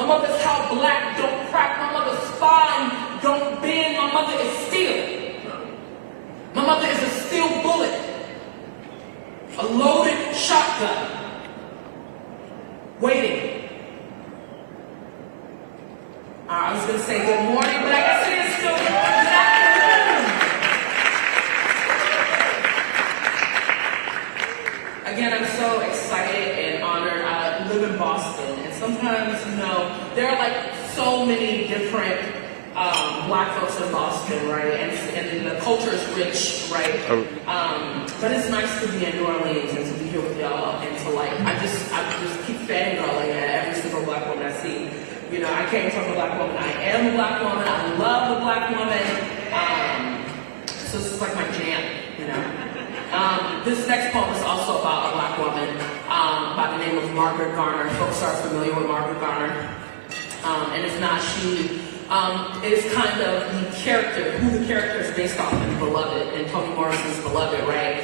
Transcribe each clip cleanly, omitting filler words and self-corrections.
My mother's how black don't crack. My mother's spine don't bend. My mother is steel. My mother is a steel bullet. A loaded shotgun. Waiting. I was going to say good morning, but I guess it is still good afternoon. Again, I'm so excited and honored. I live in Boston, and sometimes, there are like so many different black folks in Boston, right? And the culture is rich, right? But it's nice to be in New Orleans and to be here with y'all, and to I just keep fangirling at every single black woman I see. I came from a black woman. I am a black woman. I love the black woman. So this is like my jam, This next poem is also about a black woman by the name of Margaret Garner. Folks are familiar with Margaret Garner. And if not, she is kind of the character, who the character is based off in Beloved, in Toni Morrison's Beloved, right?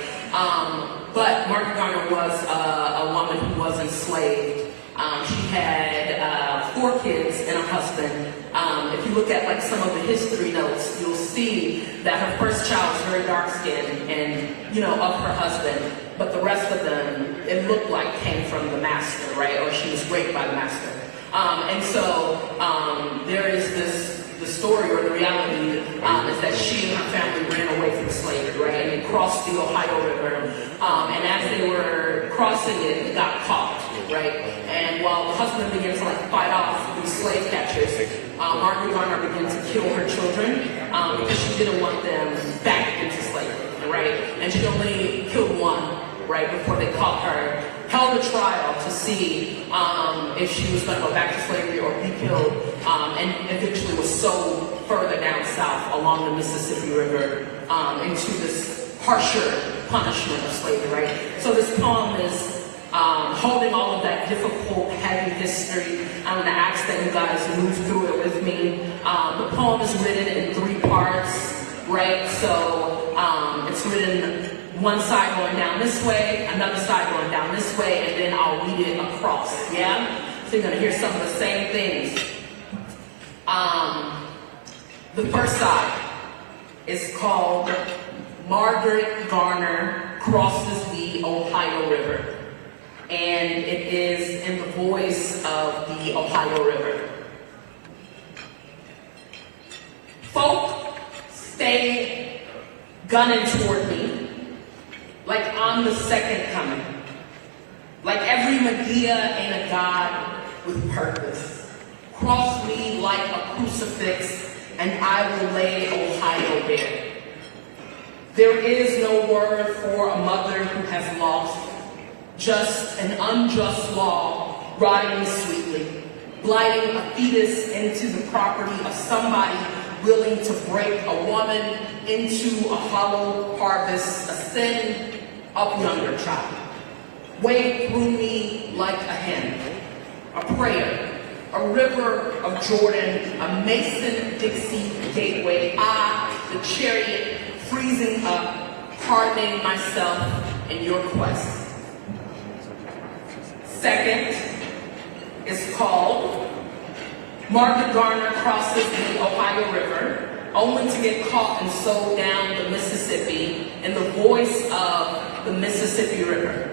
But Margaret Garner was a woman who was enslaved. She had 4 kids and a husband. If you look at some of the history notes, you'll see that her first child was very dark-skinned and, of her husband. But the rest of them, it looked like came from the master, right? Or she was raped by the master. And so there is the story or the reality is that she and her family ran away from slavery, right? And they crossed the Ohio River. And as they were crossing it, they got caught, right? And while the husband began to fight off these slave catchers, Margaret Garner began to kill her children because she didn't want them back into slavery, right? And she only killed one, right, before they caught her, held a trial to see if she was going to go back to slavery or be killed, and eventually was sold further down south along the Mississippi River into this harsher punishment of slavery, right? So this poem is holding all of that difficult, heavy history. I'm going to ask that you guys move through it with me. The poem is written in 3 parts, right? So it's written one side going down this way, another side going down this way, and then I'll read it across, yeah? So you're going to hear some of the same things. The first side is called Margaret Garner Crosses the Ohio River. And it is in the voice of the Ohio River. Folk stay gunning toward me like I'm the second coming. Like every McGill ain't a God with purpose. Cross me like a crucifix and I will lay Ohio bare. There is no word for a mother who has lost. Just an unjust law rotting sweetly, blighting a fetus into the property of somebody willing to break a woman into a hollow harvest, a sin of younger child. Wade through me like a hen, a prayer, a river of Jordan, a Mason-Dixie gateway, I, the chariot, freezing up, hardening myself in your quest. Second is called Margaret Garner Crosses the Ohio River, only to get caught and sold down the Mississippi in the voice of the Mississippi River.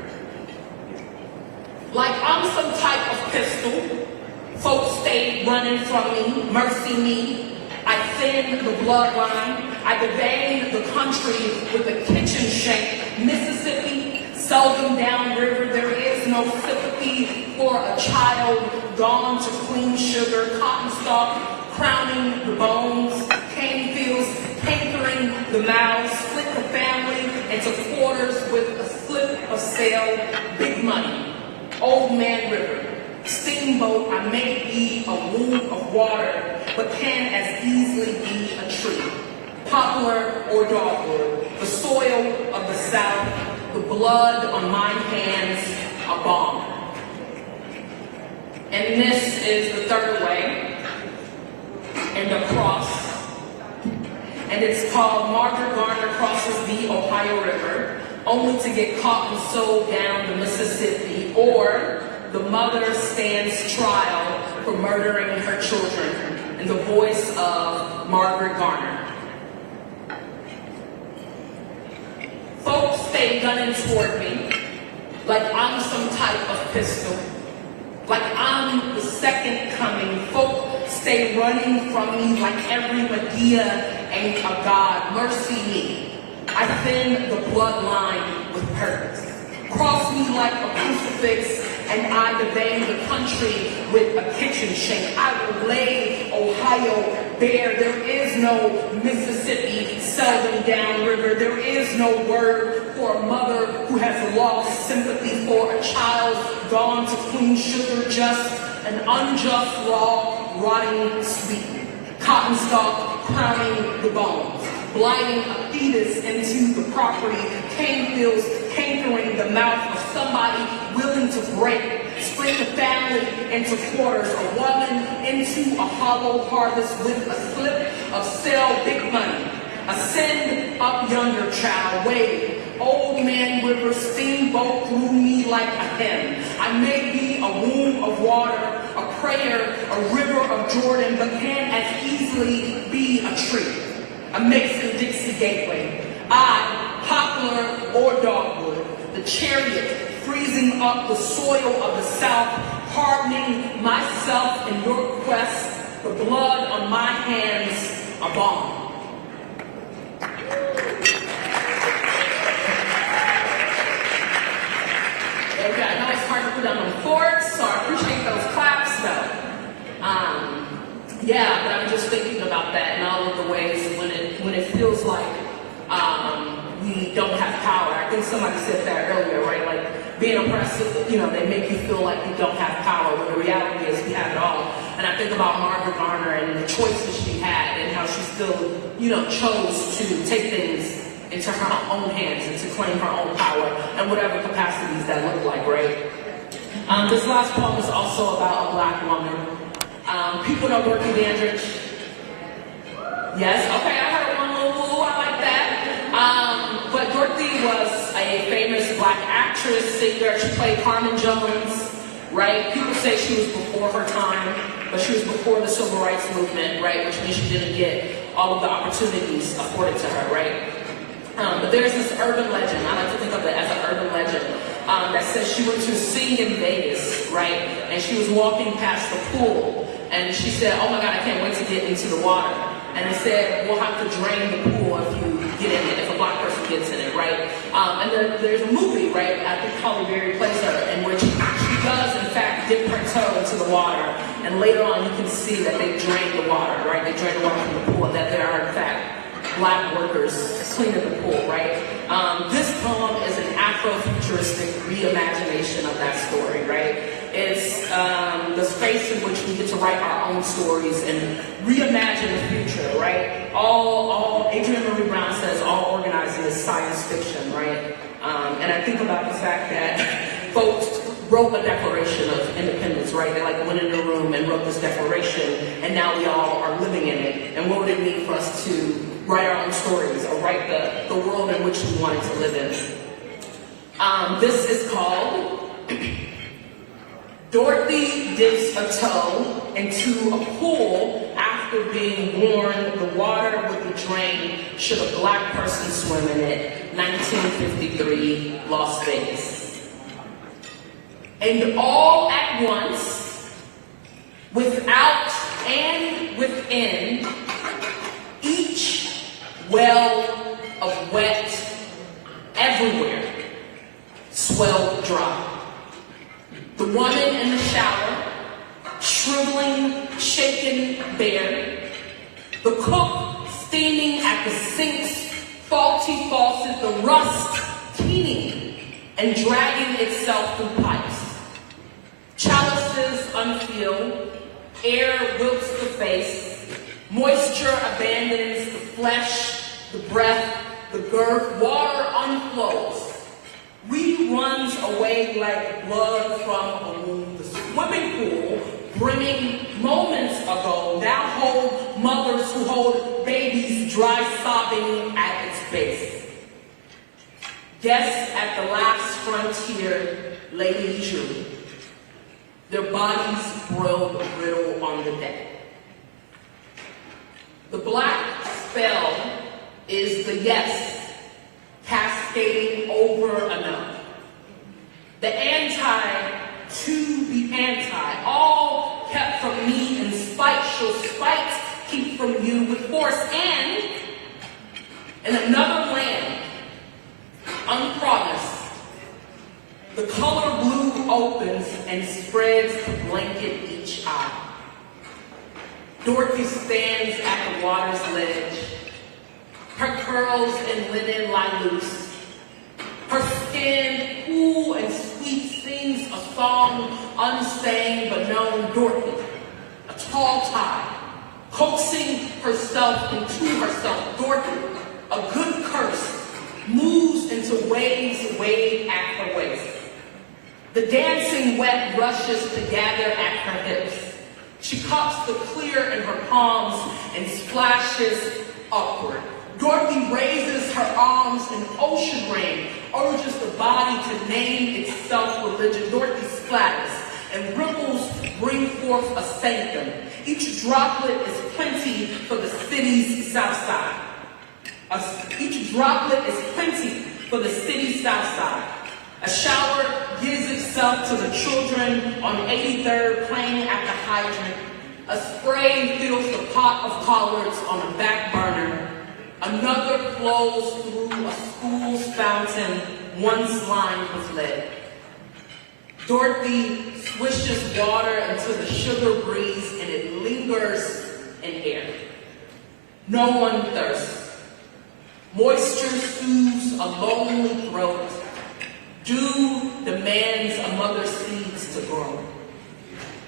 Like I'm some type of pistol, folks stay running from me, mercy me. I thin the bloodline, I devane the country with a kitchen shank. Mississippi, seldom downriver, there is no sympathy for a child gone to clean sugar, cotton stalk, crowning the bones, cane fields, pampering the mouths, split the family into quarters with a slip of sail, big money, old man river, steamboat, I may be a wound of water, but can as easily be a tree, poplar or dogwood, the soil of the South, the blood on my hands, a bomb. And this is the third way, and the cross. And it's called Margaret Garner Crosses the Ohio River, only to get caught and sold down the Mississippi, or the mother stands trial for murdering her children, in the voice of Margaret Garner. Folks stay gunning toward me like I'm some type of pistol, like I'm the second coming. Folk stay running from me like every Medea ain't a god. Mercy me. I thin the bloodline with purpose. Cross me like a crucifix, and I devane the country with a kitchen sink. I will lay Ohio bare. There is no Mississippi seldom downriver. There is no word for a mother who has lost sympathy for a child gone to clean sugar, just an unjust law rotting sweet. Cotton stalk crowning the bones, blighting a fetus into the property, cane fields cankering the mouth of somebody willing to break, split the family into quarters, a woman into a hollow harvest with a slip of sell big money. Ascend up yonder, child, wade. Old man river steamboat through me like a hen. I may be a womb of water, a prayer, a river of Jordan, but can as easily be a tree, a Mason-Dixie gateway. I, poplar or dogwood, the chariot freezing up the soil of the South, hardening myself in your quest, the blood on my hands, a balm. Okay, I know it's hard to put down on forts, so I appreciate those claps, though. Yeah, but I'm just thinking about that in all of the ways when it feels like we don't have power. I think somebody said that earlier, right? Like being oppressed, they make you feel like you don't have power, when the reality is we have it all. And I think about Margaret Garner and the choices she had and how she still, chose to take things into her own hands and to claim her own power and whatever capacities that look like, right? This last poem is also about a Black woman. People know Dorothy Dandridge? Yes? Okay, I heard one little I like that. But Dorothy was a famous Black actress, singer. She played Carmen Jones, right? People say she was before her time, but she was before the Civil Rights Movement, right? Which means she didn't get all of the opportunities afforded to her, right? But there's this urban legend, I like to think of it as an urban legend, that says she went to sing in Vegas, right? And she was walking past the pool, and she said, oh my God, I can't wait to get into the water. And they said, we'll have to drain the pool if you get in it, if a Black person gets in it, right? And there's a movie, right? I think Holly Berry plays her, in which she does, in fact, dip her toe into the water. And later on, you can see that they drain the water, right? They drain the water from the pool, and that there are, in fact, Black workers cleaning the pool, right? This poem is an Afrofuturistic reimagination of that story, right? It's the space in which we get to write our own stories and reimagine the future, right? All Adrienne Marie Brown says all organizing is science fiction, right? And I think about the fact that folks wrote a Declaration of Independence, right? They went in a room and wrote this declaration, and now we all are living in it. And what would it mean for us to write our own stories or write the world in which we wanted to live in? This is called Dorothy Dips a Toe into a Pool After Being Warned the Water Would Be Drained Should a Black Person Swim in It, 1953, Las Vegas. And all at once, without and within, each well of wet everywhere swelled dry. The woman in the shower, shriveling, shaken bare. The cook steaming at the sink's faulty faucet, the rust teeming and dragging itself through pipes. Chalices unfilled, air wilts the face, moisture abandons the flesh, the breath, the girth, water unflows. Reruns away like blood from a wound. The swimming pool, brimming moments ago, now hold mothers who hold babies dry sobbing at its base. Guests at the last frontier lay leisurely. their bodies broiled a riddle on the deck. The black spell is the yes cascading over a no. The anti to the anti, all kept from me in spite, shall spite keep from you with force. And in another land, unpromised, the color blue opens and spreads to blanket each eye. Dorothy stands at the water's ledge. Her curls and linen lie loose. Her skin, cool and sweet, sings a song unsang but known. Dorothy, a tall tie, coaxing herself into herself. Dorothy, a good curse, moves into waves wave at her waist. The dancing wet rushes to gather at her hips. She cups the clear in her palms and splashes upward. Dorothy raises her arms in ocean rain, urges the body to name itself religion. Dorothy splatters, and ripples bring forth a sanctum. Each droplet is plenty for the city's south side. Each droplet is plenty for the city's south side. A shower gives itself to the children on 83rd playing at the hydrant. A spray fills the pot of collards on a back burner. Another flows through a school's fountain, once lined with lead. Dorothy swishes water into the sugar breeze and it lingers in air. No one thirsts. Moisture soothes a lonely throat. Dew demands a mother's seeds to grow.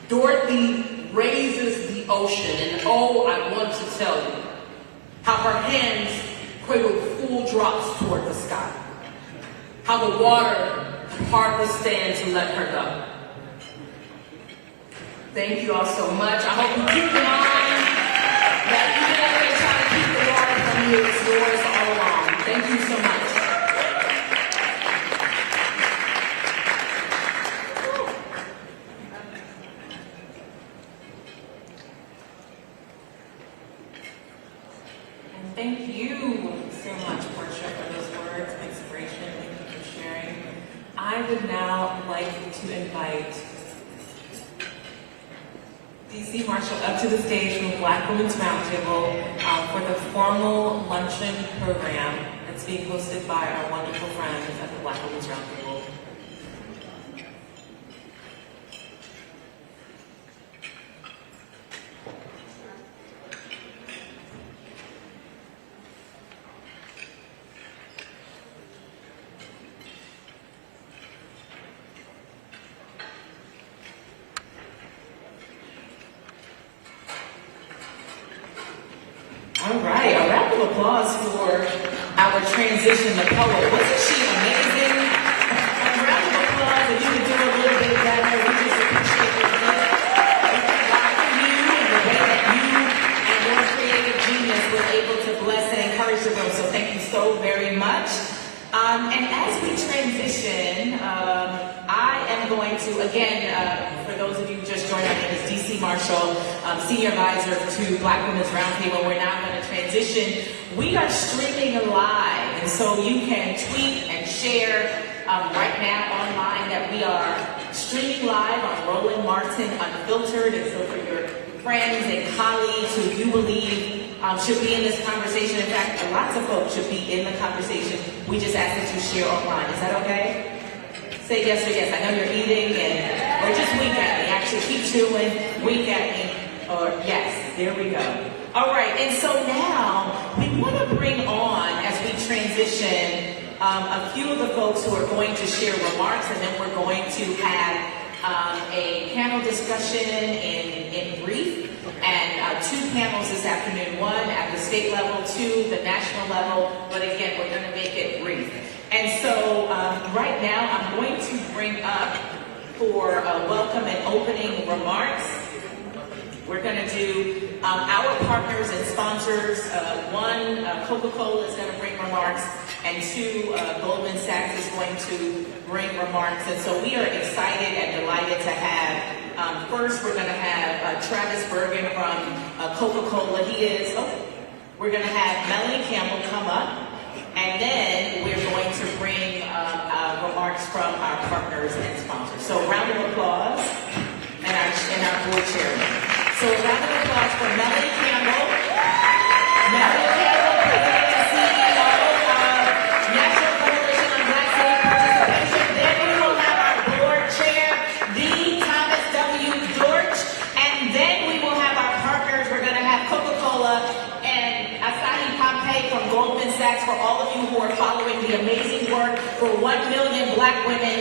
Dorothy raises the ocean, and oh, I want to tell you how her hands cradle full drops toward the sky. How the water could hardly stand to let her go. Thank you all so much. I hope you keep in mind that even if they try to keep the water from you, it's yours all along. Thank you so much. Thank you so much, Portia, for those words of inspiration. Thank you for sharing. I would now like to invite DC Marshall up to the stage from Black Women's Roundtable for the formal luncheon program that's being hosted by our wonderful friends at the Black Women's Roundtable. All right, a round of applause for our transition to poet. Wasn't she amazing? A round of applause if you could do a little bit better. We just appreciate your gift. God for you and the way that you and your creative genius were able to bless and encourage the room. So thank you so very much. And as we transition, I am going to, again, for those of you who just joined, my name is DC Marshall, Senior Advisor to Black Women's Roundtable. We're now going to transition. We are streaming live, and so you can tweet and share right now online that we are streaming live on Roland Martin Unfiltered. And so for your friends and colleagues who you believe should be in this conversation, in fact, lots of folks should be in the conversation, we just ask that you share online. Is that okay? Say yes or yes. I know you're eating, or just wink at me. Actually, keep chewing, wink at me, or yes. There we go. All right, and so now we want to bring on, as we transition, a few of the folks who are going to share remarks, and then we're going to have a panel discussion in brief, and two panels this afternoon, one at the state level, two the national level, but again, we're going to make it brief. And so right now, I'm going to bring up for welcome and opening remarks. We're going to do our partners and sponsors. One, Coca-Cola is going to bring remarks, and two, Goldman Sachs is going to bring remarks. And so we are excited and delighted to have First, we're going to have Travis Bergen from Coca-Cola. We're going to have Melanie Campbell come up, and then we're going to bring remarks from our partners and sponsors. So a round of applause and our board chairman. So a round of applause for Melanie Campbell. Melanie Campbel, President and CEO of National Coalition on Black Civic Participation. Then we will have our board chair, the Thomas W. Dortch, and then we will have our partners. We're going to have Coca-Cola and Asahi Pompey from Goldman Sachs for all of you who are following the amazing work for 1 million Black women,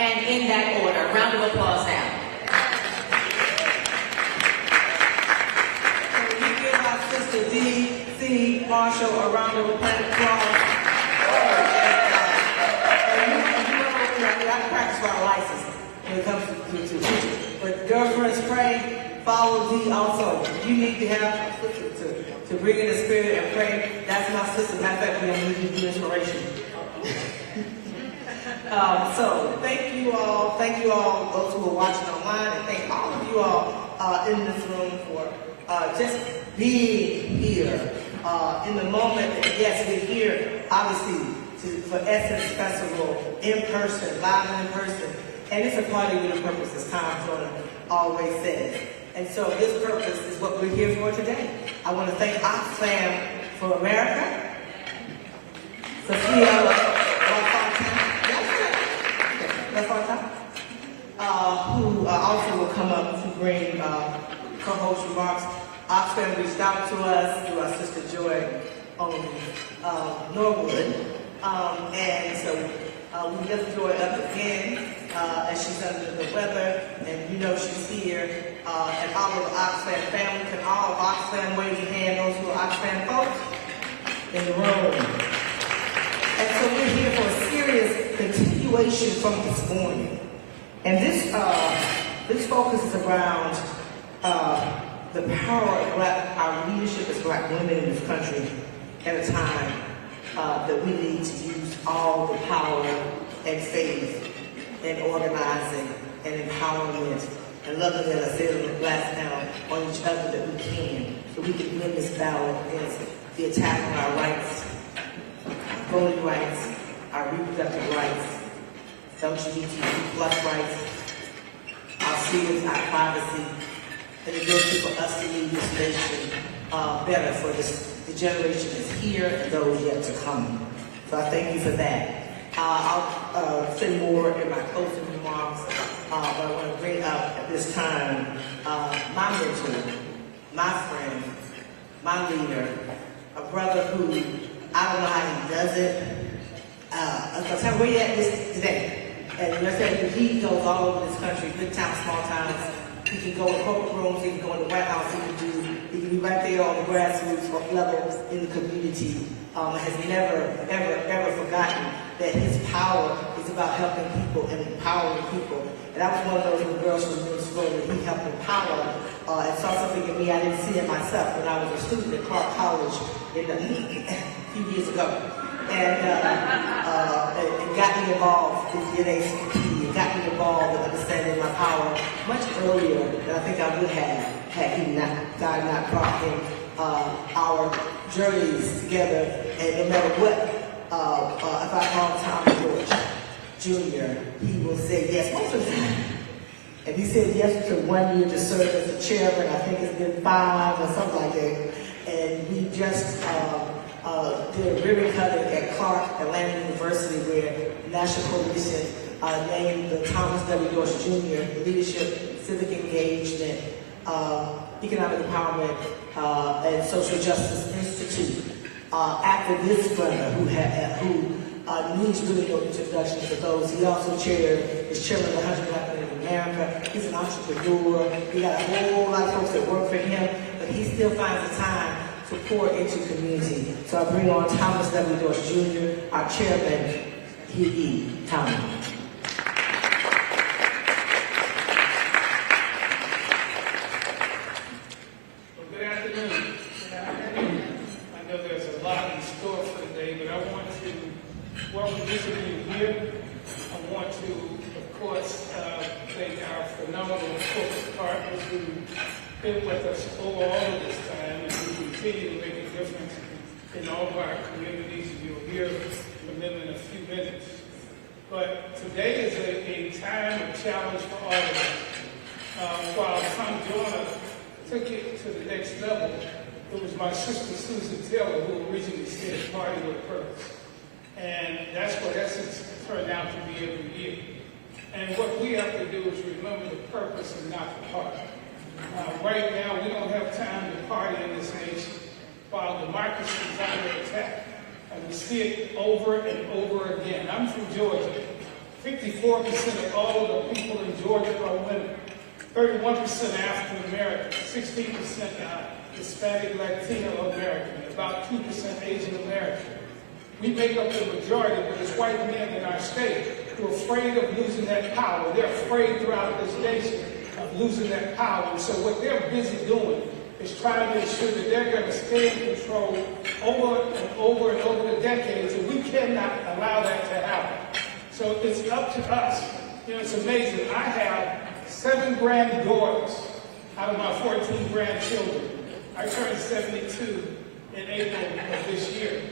and in that order. Round of applause now. D.C. Marshall, a round of applause. I practice my license when it comes to teaching. But girlfriends pray, follow D also. You need to have a sister to bring in the spirit and pray. That's my sister. Matter of fact, we're going to need you inspiration. So thank you all, those who are watching online, and thank all of you all in this room for just being here in the moment. Yes, we're here, obviously, for Essence Festival in person, live and in person. And it's a party with a purpose, as Tom Jordan always says. And so this purpose is what we're here for today. I want to thank Oxfam for America, Sophia, who also will come up to bring co-host remarks. Oxfam reached out to us through our sister Joy on Norwood. And so we lift Joy up again as she's under the weather. And you know she's here. And all of the Oxfam family, can all of Oxfam wave your hand, those who are Oxfam folks in the room. And so we're here for a serious continuation from this morning. And this focus is around the power of our leadership as Black women in this country at a time that we need to use all the power and faith and organizing and empowerment and loving, as I said on the last panel, on each other that we can, so we can win this battle against the attack on our rights, voting rights, our reproductive rights, LGBTQ plus rights, our freedoms, our privacy, and the ability for us to lead this nation better for the generation that's here and those yet to come. So I thank you for that. I'll say more in my closing remarks, but I want to bring up at this time my mentor, my friend, my leader, a brother who, I don't know how he does it. I'm going to tell you where you at this today. And you understand, he goes all over this country, big towns, small towns. He can go in corporate rooms, he can go in the White House, he can be right there on the grassroots level in the community. Has never, ever forgotten that his power is about helping people and empowering people. And I was one of those little girls from middle school that he helped empower and saw something in me I didn't see in myself when I was a student at Clark College a few years ago. And it got me involved with the NACP. It got me involved in understanding my power much earlier than I think I would have had he not, God not brought him our journeys together. And no matter what, if I call Tom George Jr., he will say yes most of the time. And he said yes to 1 year to serve as the chairman. I think it's been 5 or something like that. And we just did a ribbon cutting at Clark Atlanta University where National Coalition named the Thomas W. Dortch Jr. Leadership, Civic Engagement, Economic Empowerment, and Social Justice Institute after this brother who needs really no introduction for those. He also is chairman of the 100 Black Men in America. He's an entrepreneur. He got a whole lot of folks that work for him, but he still finds the time to pour into community. So I bring on Thomas W. Dortch Jr., our chairman, Hewitt. Thomas. Well, good afternoon. I know there's a lot in store for today, but I want to welcome each of you here. I want to, of course, thank our phenomenal with us over all of this time, and we continue to make a difference in all of our communities. You'll hear from them in a few minutes. But today is a time of challenge for all of us. While Tom Joyner took it to the next level, it was my sister Susan Taylor who originally said party with purpose. And that's what Essence turned out to be every year. And what we have to do is remember the purpose and not the party. Right now, we don't have time to party in this nation while democracy is under attack. And we see it over and over again. I'm from Georgia. 54% of all of the people in Georgia are women. 31% African American, 16% Hispanic Latino American, about 2% Asian American. We make up the majority, but it's white men in our state who are afraid of losing that power. They're afraid throughout this nation of losing that power. And so what they're busy doing is trying to ensure that they're going to stay in control over and over and over the decades, and we cannot allow that to happen. So it's up to us. You know, it's amazing. I have 7 granddaughters out of my 14 grandchildren. I turned 72 in April of this year.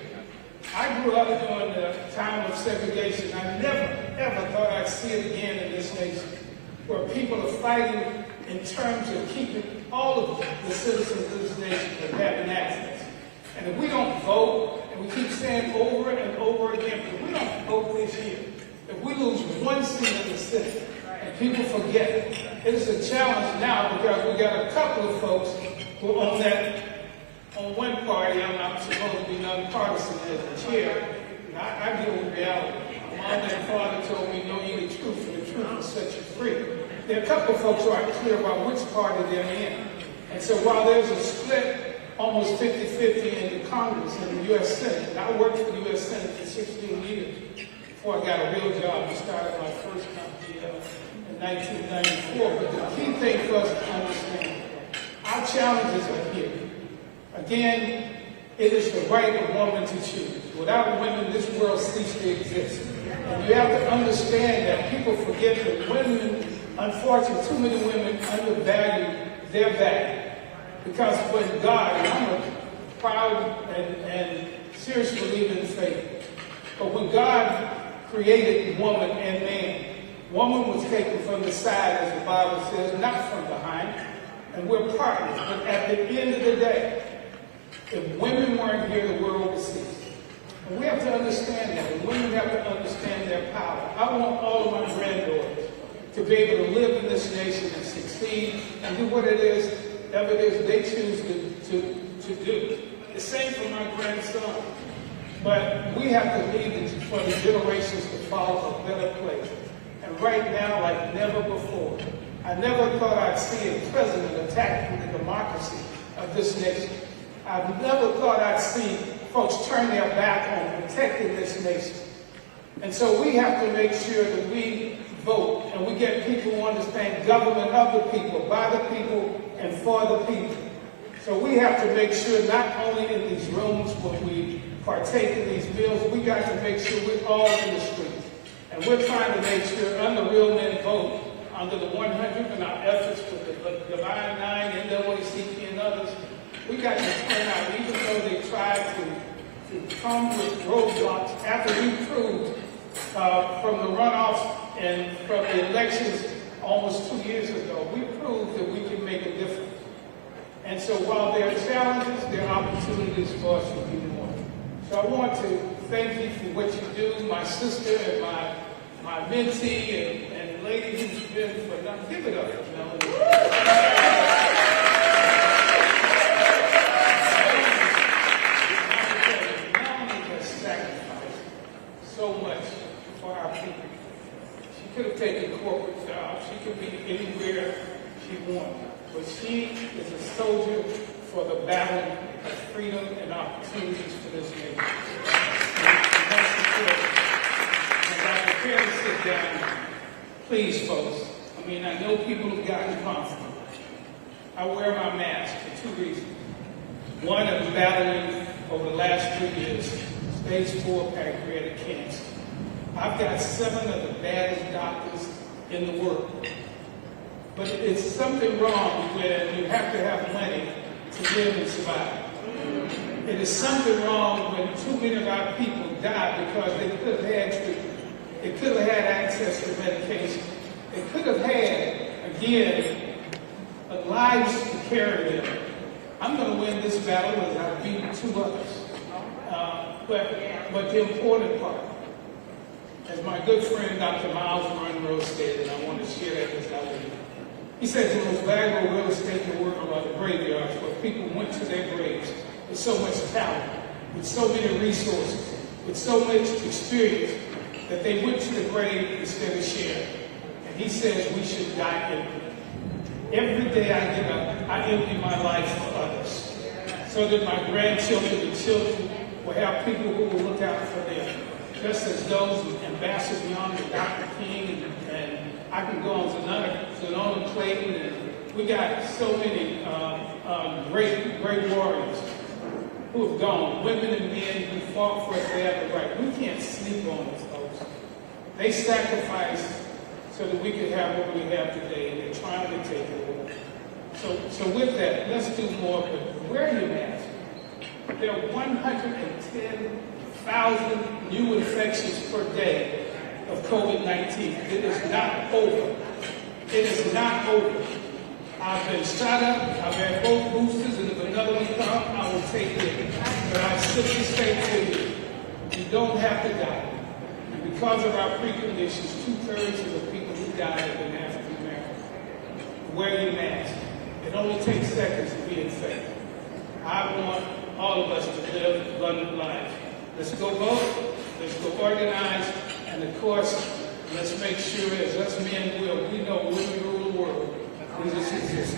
I grew up during the time of segregation. I never, ever thought I'd see it again in this nation, where people are fighting in terms of keeping all of the citizens of this nation from having access. And if we don't vote, and we keep saying over and over again, if we don't vote this year, if we lose one seat in the Senate, and people forget it, it's a challenge now because we got a couple of folks who are on one party. I'm supposed to be nonpartisan as a chair. I deal with reality. My mom and father told me, know ye the truth, and the truth will set you free. There are a couple of folks who aren't clear about which party they're in. And so while there's a split, almost 50-50 in the Congress and the U.S. Senate, and I worked for the U.S. Senate for 16 years before I got a real job. I started my first company in 1994. But the key thing for us to understand, our challenges are here. Again, it is the right of woman to choose. Without women, this world ceases to exist. And you have to understand that people forget that women, unfortunately, too many women undervalue their value. Because when God, and I'm a proud and serious believer in faith, but when God created woman and man, woman was taken from the side, as the Bible says, not from behind, and we're partners. But at the end of the day, if women weren't here, the world would cease. And we have to understand that. And women have to understand their power. I want all of my granddaughters to be able to live in this nation and succeed and do what it is, whatever it is they choose to do. The same for my grandson. But we have to leave it for the generations to follow a better place. And right now, like never before, I never thought I'd see a president attacking the democracy of this nation. I never thought I'd see folks turn their back on protecting this nation. And so we have to make sure that we vote and we get people who understand government of the people, by the people, and for the people. So we have to make sure not only in these rooms when we partake in these bills, we got to make sure we're all in the streets. And we're trying to make sure under Real Men Vote, under the 100 in our efforts with the Divine Nine, NAACP, and others, we got to turn out, even though they tried to come with roadblocks after we proved from the runoffs and from the elections almost 2 years ago, we proved that we can make a difference. And so while there are challenges, there are opportunities for us to do more. So I want to thank you for what you do, my sister and my mentee and lady who's been for nothing. Give it up for Melanie. So much for our people. She could have taken corporate jobs. She could be anywhere she wanted. But she is a soldier for the battle of freedom and opportunities for this nation. And as I prepare to sit down, please, folks, I mean, I know people have gotten comfortable. I wear my mask for 2 reasons. One, I've been battling over the last 3 years stage 4 pancreatic cancer. I've got 7 of the baddest doctors in the world. But it's something wrong when you have to have money to live and survive. It is something wrong when too many of our people die because they could have had treatment. They could have had access to medication. They could have had, again, lives to carry them. I'm going to win this battle as I've beaten 2 others. But the important part, as my good friend Dr. Miles Monroe said, and I want to share that with you. He said the most valuable real estate in the world are the graveyards where people went to their graves with so much talent, with so many resources, with so much experience that they went to the grave instead of sharing. And he says we should die empty. Every day I get up, I empty my life for others, so that my grandchildren and children will have people who will look out for them. Just as those Ambassador Young and Dr. King, and I can go on Zanona Clayton, and we got so many great warriors who have gone, women and men who fought for us to have the right. We can't sleep on these folks. They sacrificed so that we could have what we have today, and they're trying to take it away. So with that, let's do more, but wear your mask. There are 110,000 new infections per day of COVID-19. It is not over. It is not over. I've been shot up, I've had both boosters, and if another one comes, I will take it. But I simply say to you, you don't have to die. And because of our preconditions, 2/3 of the people who died have been African American. Wear your mask. It only takes seconds to be infected. I want all of us to live abundant lives. Let's go vote, let's go organize, and of course, let's make sure as us men will, we know when we rule the world, Jesus exists.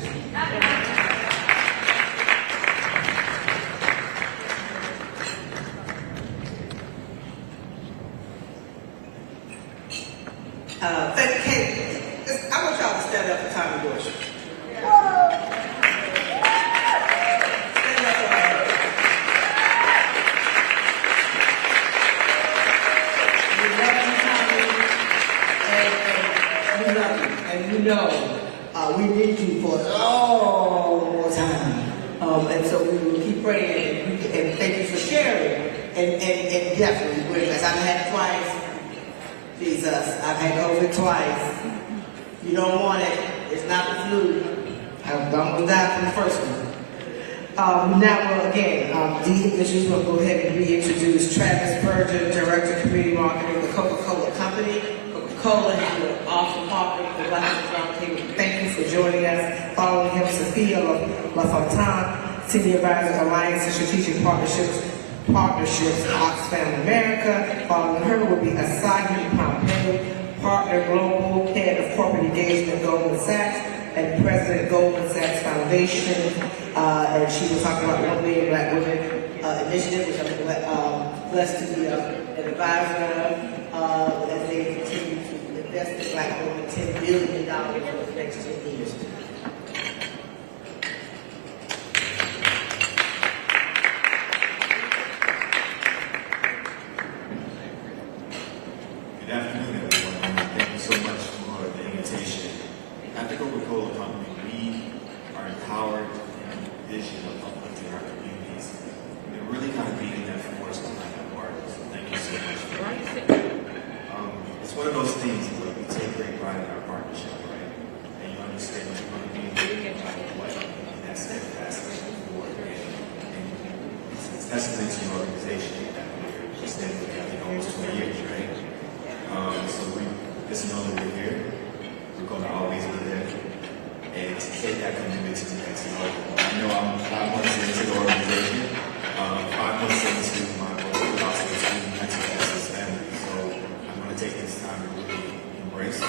I want y'all to stand up for Tommy Bush. We need you for a long more time. And so we will keep praying and thank you for sharing. And definitely bring us. I've had it twice. Jesus, I've had COVID twice. You don't want it. It's not the flu. I've almost died from the first one. Now, again, the issues will go ahead and reintroduce Travis Perger, Director of Community Marketing of the Coca-Cola Company. Coca-Cola is an awesome partner for the Black Roundtable. Thank you for joining us. Following him, Sophia LaFontaine, Senior Advisor, Alliance and Strategic Partnerships, Oxfam America. Following her will be Asagi Pompeo, Partner Global, Head of Corporate Engagement, Goldman Sachs, and President Goldman Sachs Foundation. And she will talk about 1 Million Black Women Initiative, which I'm blessed to be an advisor as they continue to invest in Black women $10 billion over the next 10 years. Good afternoon, everyone. Thank you so much for the invitation. At the Coca-Cola Company, we are empowered in the vision of uplifting our communities and really kind of being that force behind that mark. So thank you so much for that. It's one of those things where we take great pride in our partnership, right? And you understand what you're going to be doing, and that's steadfastness forward. And it's testament to your organization that we're standing together almost 20 years, right? So we just know that we're here. We're going to always be there. And to take that commitment to the next level. I know I'm 5 months into the organization. 5 months into my role, also to mental as family. So I'm going to take this time to really embrace,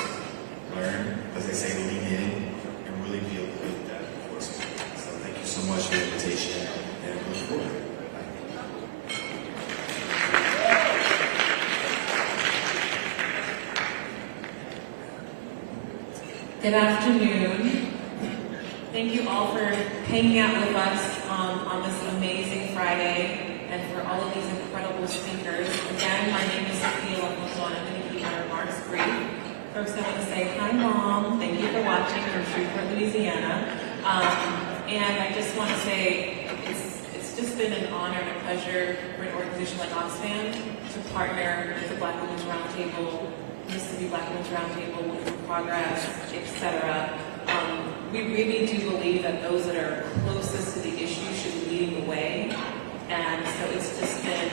learn, as they say, lean in, and really be able to build that force. So thank you so much for the invitation, and I look forward. Good afternoon. Thank you all for hanging out with us on this amazing Friday and for all of these incredible speakers. Again, my name is Sophia LaFontaine. I'm going to keep my remarks brief. First, I want to say hi, Mom. Thank you for watching from Shreveport, Louisiana. And I just want to say it's just been an honor and a pleasure for an organization like Oxfam to partner with the Black Women's Roundtable, Mississippi Black Women's Roundtable, Women for Progress, etc. We really do believe that those that are closest to the issue should be leading the way. And so it's just been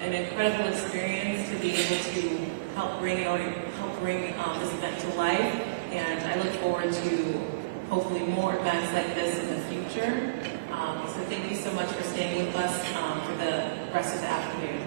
an incredible experience to be able to help bring this event to life. And I look forward to hopefully more events like this in the future. So thank you so much for staying with us for the rest of the afternoon.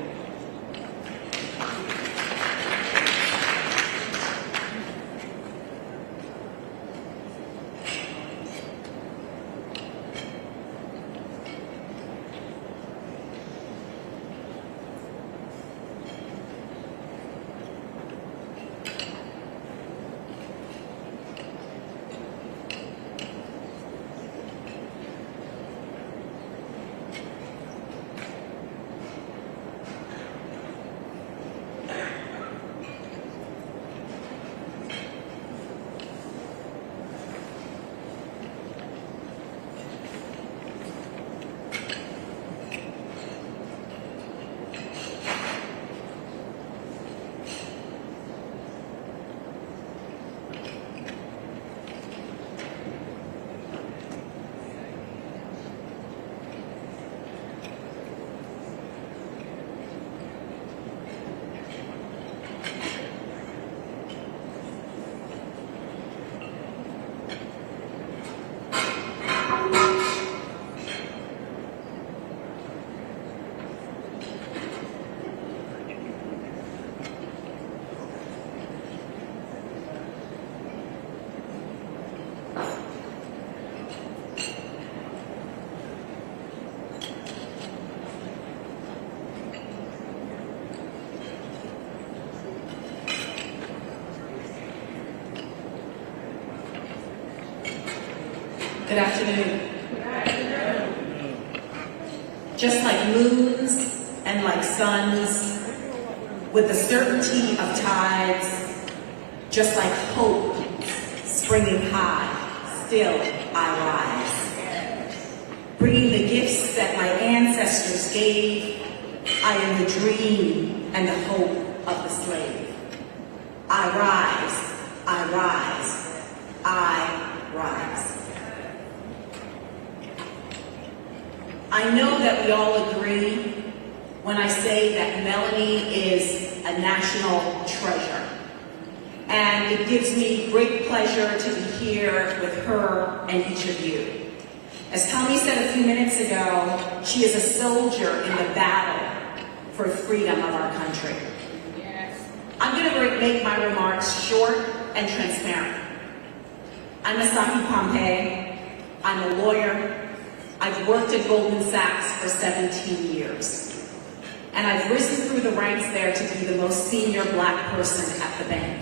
Good afternoon. Just like moons and like suns, with the certainty of tides, just like hope springing high, still I rise. Bringing the gifts that my ancestors gave, I am the dream and the hope of the slave. I rise, I rise, I rise. I know that we all agree when I say that Melanie is a national treasure. And it gives me great pleasure to be here with her and each of you. As Tommy said a few minutes ago, she is a soldier in the battle for freedom of our country. Yes. I'm going to make my remarks short and transparent. I'm Masaki Pompey. I'm a lawyer. I've worked at Goldman Sachs for 17 years. And I've risen through the ranks there to be the most senior Black person at the bank.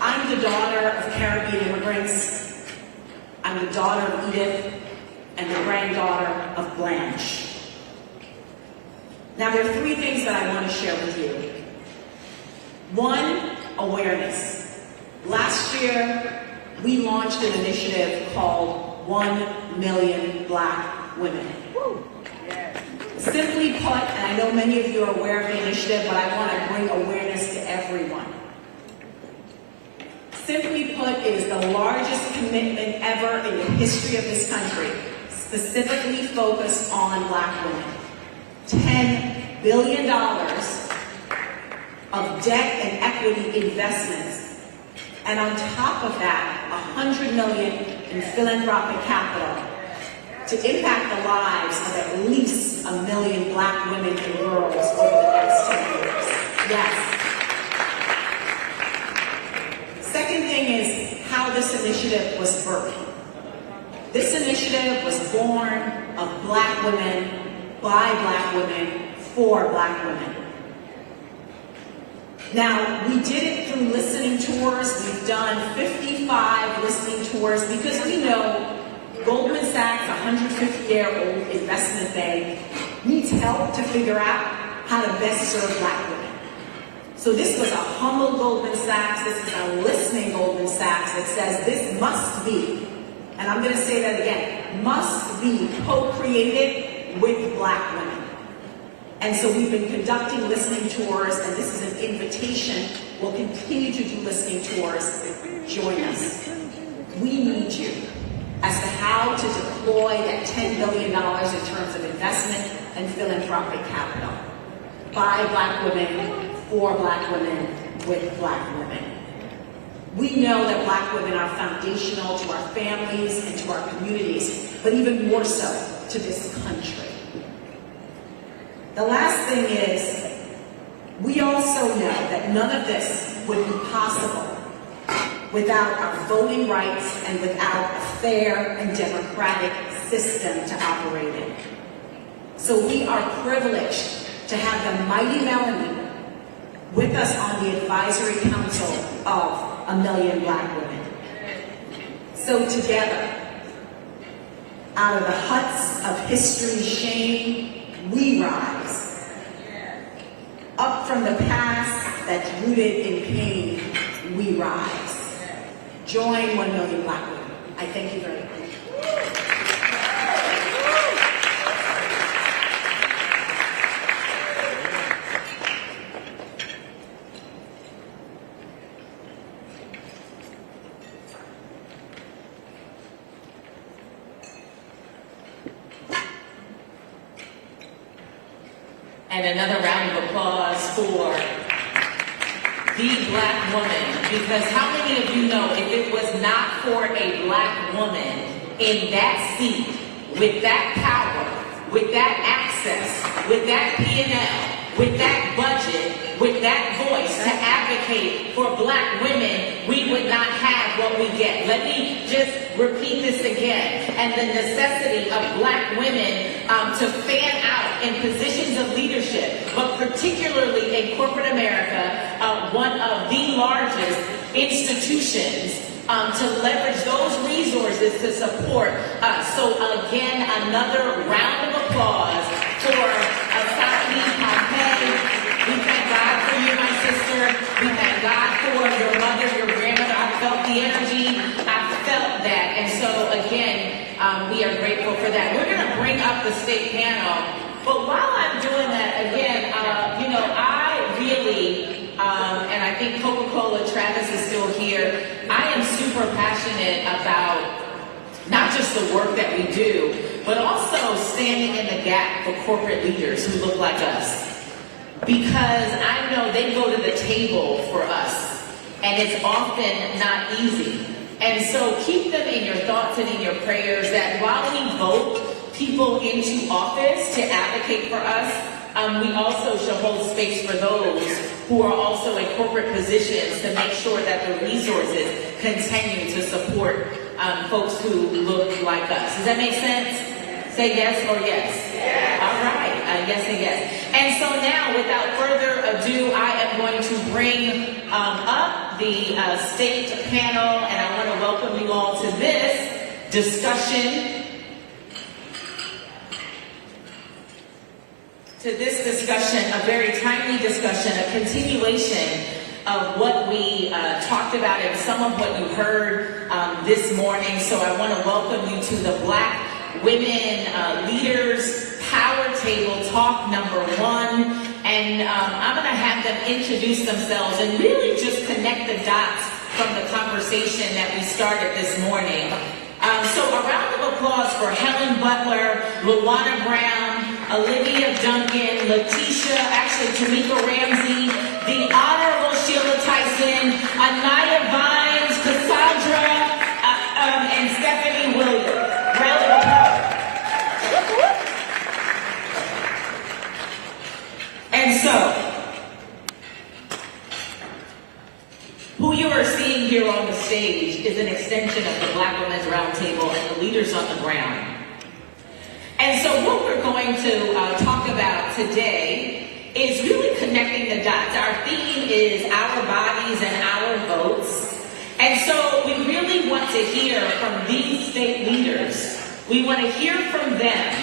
I'm the daughter of Caribbean immigrants. I'm the daughter of Edith and the granddaughter of Blanche. Now, there are three things that I want to share with you. One, awareness. Last year, we launched an initiative called 1 Million Black Women. Simply put, and I know many of you are aware of the initiative, but I want to bring awareness to everyone. Simply put, it is the largest commitment ever in the history of this country, specifically focused on Black women. $10 billion of debt and equity investments, and on top of that, $100 million in philanthropic capital to impact the lives of at least 1 million Black women and girls over the next 10 years. Yes. Second thing is how this initiative was birthed. This initiative was born of Black women, by Black women, for Black women. Now, we did it through listening tours. We've done 55 listening tours because we know Goldman Sachs, a 150-year-old investment bank, needs help to figure out how to best serve Black women. So this was a humble Goldman Sachs, this is a listening Goldman Sachs that says this must be, and I'm going to say that again, must be co-created with Black women. And so we've been conducting listening tours, and this is an invitation. We'll continue to do listening tours. Join us. We need you as to how to deploy that $10 billion in terms of investment and philanthropic capital by Black women, for Black women, with Black women. We know that Black women are foundational to our families and to our communities, but even more so to this country. The last thing is, we also know that none of this would be possible without our voting rights and without a fair and democratic system to operate in. So we are privileged to have the mighty Melanie with us on the advisory council of 1 Million Black Women. So together, out of the huts of history's shame, we rise. Up from the past that's rooted in pain, we rise. Join 1 Million Black Women. I thank you very much. And another round of applause for the Black woman, because how many of you know if it was not for a Black woman in that seat, with that power, with that access, with that P&L, with that budget, with that voice to advocate for Black women, we would not have what we get. Let me just repeat this again. And the necessity of Black women to fan out in positions of leadership, but particularly in corporate America, one of the largest institutions, to leverage those resources to support us. So again, another round of applause for Asaki Pompeii. We thank God for you, my sister. We thank God for your mother, your grandmother. I felt the energy. I felt that. And so again, we are grateful for that. We're going to bring up the state panel. But while I'm doing that, again, I really, and I think Coca-Cola, Travis is still here, I am super passionate about not just the work that we do, but also standing in the gap for corporate leaders who look like us. Because I know they go to the table for us, and it's often not easy. And so keep them in your thoughts and in your prayers that while we vote people into office to advocate for us, we also shall hold space for those who are also in corporate positions to make sure that the resources continue to support folks who look like us. Does that make sense? Say yes or yes? Yes. All right, yes and yes. And so now, without further ado, I am going to bring up the state panel, and I want to welcome you all to this discussion. A very timely discussion, a continuation of what we talked about and some of what you heard this morning. So I want to welcome you to the Black Women Leaders Power Table Talk number 1. And I'm going to have them introduce themselves and really just connect the dots from the conversation that we started this morning. So a round of applause for Helen Butler, Luana Brown, Olivia Duncan, Letitia, actually Tamika Ramsey, the Honorable Sheila Tyson, Anaya Vines, Cassandra, and Stephanie Williams. Round of applause. And so, who you are seeing here on the stage is an extension of the Black Women's Roundtable and the leaders on the ground. And so what we're going to talk about today is really connecting the dots. Our theme is our bodies and our votes. And so we really want to hear from these state leaders. We want to hear from them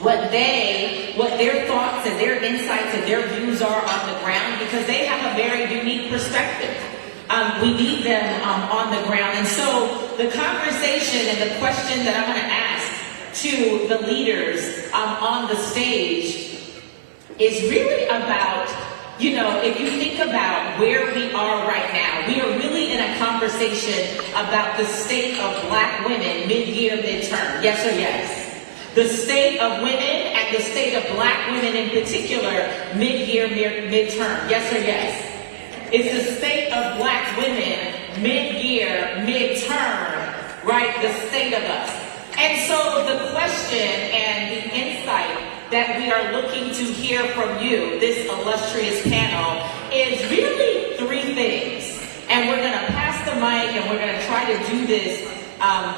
what their thoughts and their insights and their views are on the ground, because they have a very unique perspective. We need them on the ground. And so the conversation and the question that I'm going to ask to the leaders on the stage is really about, if you think about where we are right now, we are really in a conversation about the state of Black women mid-year, midterm. Yes or yes? The state of women and the state of Black women in particular mid-year, midterm. Yes or yes? It's the state of Black women mid-year, midterm, right? The state of us. And so the question and the insight that we are looking to hear from you, this illustrious panel, is really three things. And we're going to pass the mic and we're going to try to do this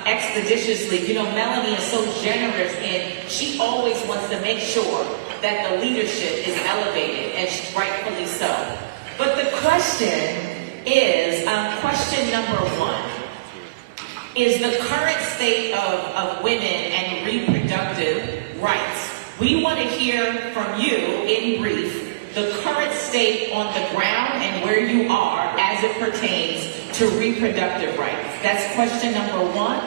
expeditiously. Melanie is so generous, and she always wants to make sure that the leadership is elevated, and rightfully so. But the question is, question number one, is the current state of women and reproductive rights. We want to hear from you, in brief, the current state on the ground and where you are as it pertains to reproductive rights. That's question number one.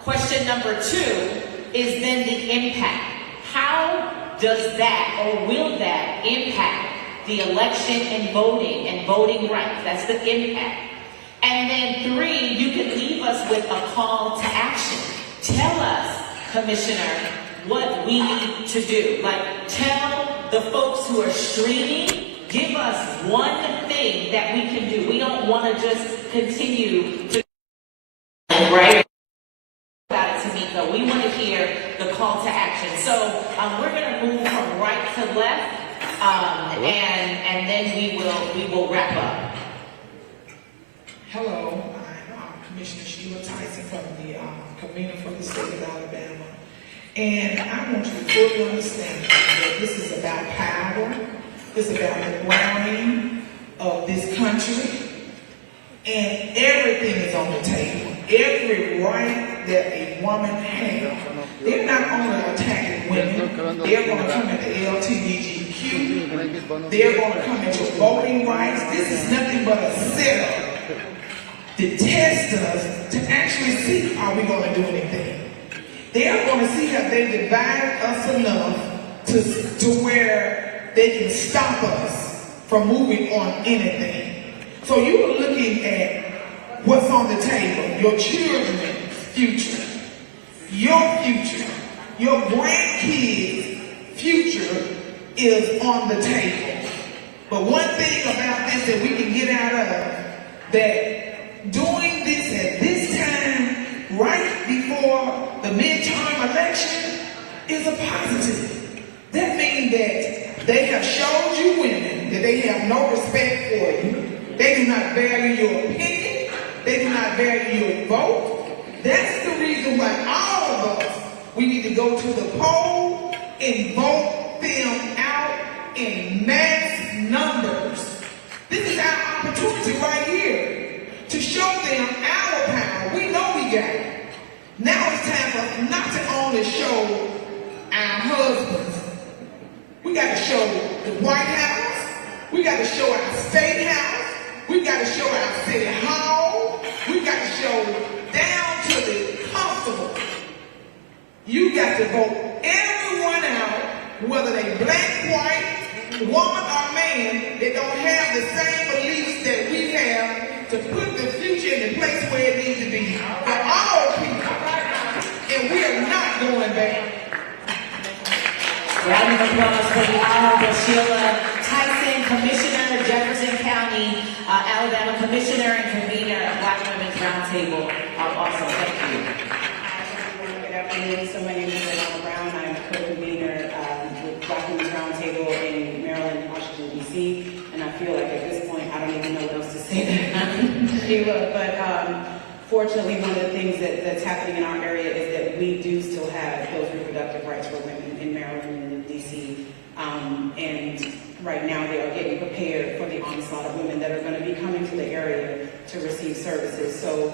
Question number two is then the impact. How does that, or will that, impact the election and voting rights? That's the impact. And then three, you can leave us with a call to action. Tell us, Commissioner, what we need to do. Like, tell the folks who are streaming, give us one thing that we can do. We don't want to just continue to, right? About it, Tamika. We want to hear the call to action. So we're going to move from right to left, and then we will wrap up. Hello, I'm Commissioner Sheila Tyson from the Convener for the State of Alabama. And I want you to fully understand that this is about power, this is about the grounding of this country, and everything is on the table. Every right that a woman has. They're not only attacking women, they're going to come at the LGBTQ, they're going to come at your voting rights. This is nothing but a setup to test us, to actually see, are we going to do anything? They are going to see that they divide us enough to where they can stop us from moving on anything. So you are looking at what's on the table, your children's future, your grandkids' future is on the table. But one thing about this that we can get out of, that doing this at this time, right before the midterm election, is a positive. That means that they have showed you women that they have no respect for you. They do not value your opinion. They do not value your vote. That's the reason why all of us, we need to go to the poll and vote them out in mass numbers. This is our opportunity right here to show them our power. We know we got it. Now it's time for us not to only show our husbands. We got to show the White House. We got to show our State House. We got to show our City Hall. We got to show down to the constable. You got to vote everyone out, whether they black, white, woman, or man, that don't have the same beliefs that we have, to put the future in the place where it needs to be for all people. And we are not going back. Round of applause for the Honorable Sheila Tyson, Commissioner, Jefferson County, Alabama Commissioner and Convener of Black Women's Roundtable. Awesome, thank you. Good afternoon. So my name is Melanie Brown. I'm co-convener with Black Women's Roundtable in Maryland, Washington, D.C. And I feel like at this point, I don't even know what else to say. But fortunately, one of the things that's happening in our area is that we do still have those reproductive rights for women in Maryland and in D.C. And right now, they are getting prepared for the onslaught of women that are going to be coming to the area to receive services. So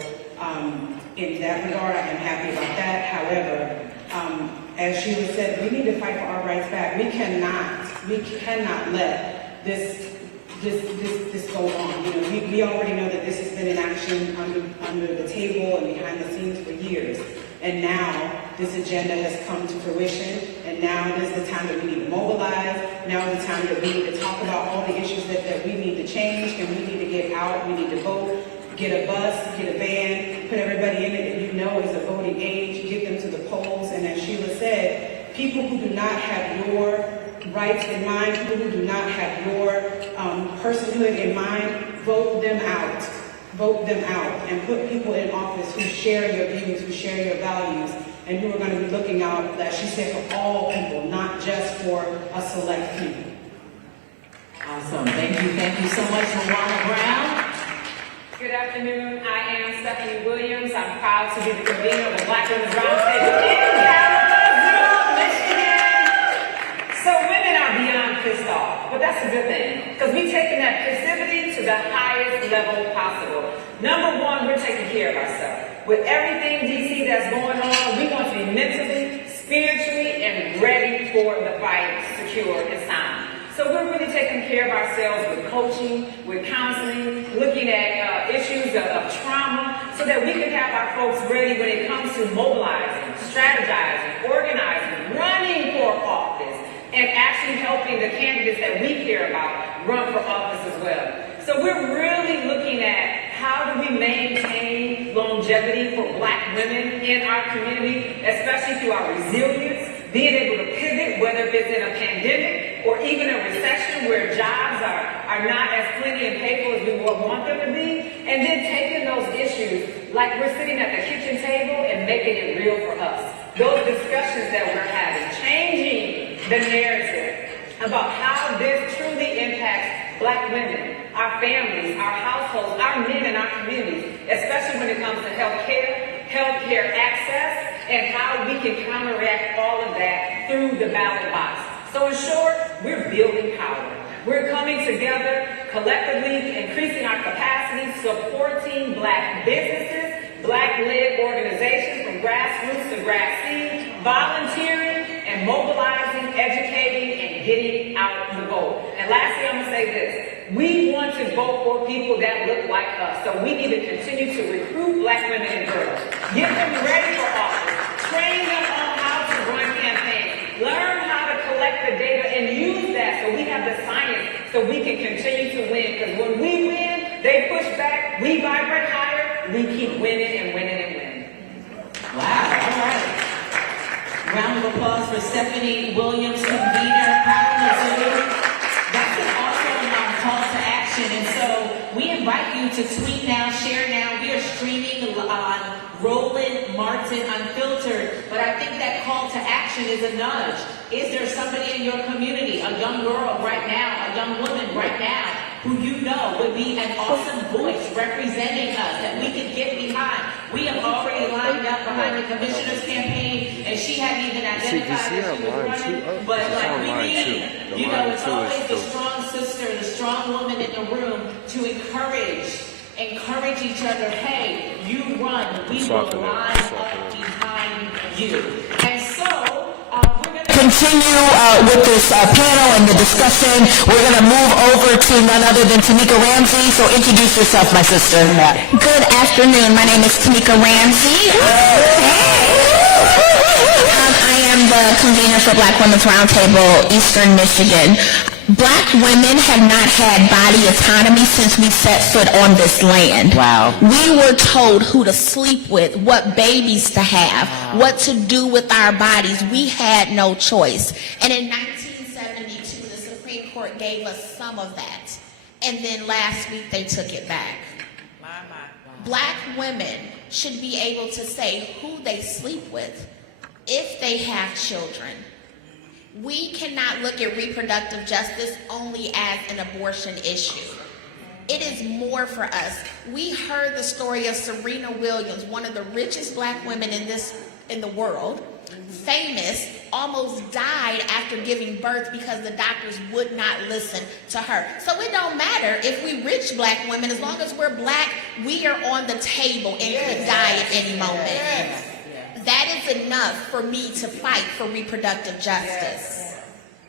in that regard, I am happy about that. However, as Sheila said, we need to fight for our rights back. We cannot let this go on. You know, we already know that this has been in action under the table and behind the scenes for years. And now this agenda has come to fruition, and now is the time that we need to mobilize. Now is the time that we need to talk about all the issues that we need to change, and we need to get out, we need to vote, get a bus, get a van, put everybody in it that you know is a voting age, get them to the polls, and as Sheila said, people who do not have your rights in mind, people who do not have your personhood in mind, vote them out. Vote them out and put people in office who share your views, who share your values, and who are going to be looking out, as she said, for all people, not just for a select few. Awesome. Thank you so much, Luana Brown. Good afternoon. I am Stephanie Williams. I'm proud to be the convener of the Black Women's Roundtable in Kalamazoo, Michigan. So women are beyond pissed off, but that's a good thing, because we've taken that passivity to the highest level possible. Number one, we're taking care of ourselves. With everything DC that's going on, we want to be mentally, spiritually, and ready for the fight, secure and sound. So we're really taking care of ourselves with coaching, with counseling, looking at issues of trauma, so that we can have our folks ready when it comes to mobilizing, strategizing, organizing, running for office, and actually helping the candidates that we care about run for office as well. So we're really looking at how do we maintain longevity for Black women in our community, especially through our resilience, being able to pivot, whether it's in a pandemic or even a recession where jobs are not as plenty and payful as we want them to be, and then taking those issues like we're sitting at the kitchen table and making it real for us. Those discussions that we're having, changing the narrative about how this truly impacts Black women, our families, our households, our men in our communities, especially when it comes to healthcare access, and how we can counteract all of that through the ballot box. So in short, we're building power. We're coming together, collectively increasing our capacity, supporting Black businesses, Black-led organizations from grassroots to grass seed, volunteering and mobilizing, educating, and getting out the vote. And lastly, I'm gonna say this. We want to vote for people that look like us. So we need to continue to recruit Black women and girls. Get them ready for office. Train them on how to run campaigns. Learn how to collect the data and use that so we have the science so we can continue to win. Because when we win, they push back, we vibrate higher, we keep winning and winning and winning. Wow, all right. Round of applause for Stephanie Williams, convener, Kalamazoo. That's an awesome call to action. And so we invite you to tweet now, share now. We are streaming on Roland Martin Unfiltered. But I think that call to action is a nudge. Is there somebody in your community, a young girl right now, a young woman right now, who you know would be an awesome voice representing us that we could get behind? We have already lined up behind the commissioner's campaign, and she hadn't even identified that she was running. But like we need, you know, it's always the strong sister, the strong woman in the room to encourage each other. Hey, you run, we will line up behind you. And so we're going to continue with this panel and the discussion. We're going to move over to none other than Tamika Ramsey. So introduce yourself, my sister. Good afternoon. My name is Tamika Ramsey. I am the convener for Black Women's Roundtable, Eastern Michigan. Black women have not had body autonomy since we set foot on this land. Wow. We were told who to sleep with, what babies to have, what to do with our bodies. We had no choice. And in 1972, the Supreme Court gave us some of that. And then last week, they took it back. Black women should be able to say who they sleep with if they have children. We cannot look at reproductive justice only as an abortion issue. It is more for us. We heard the story of Serena Williams, one of the richest Black women in the world, famous, almost died after giving birth because the doctors would not listen to her. So it don't matter if we rich Black women, as long as we're Black, we are on the table and could die at any moment. That that is enough for me to fight for reproductive justice.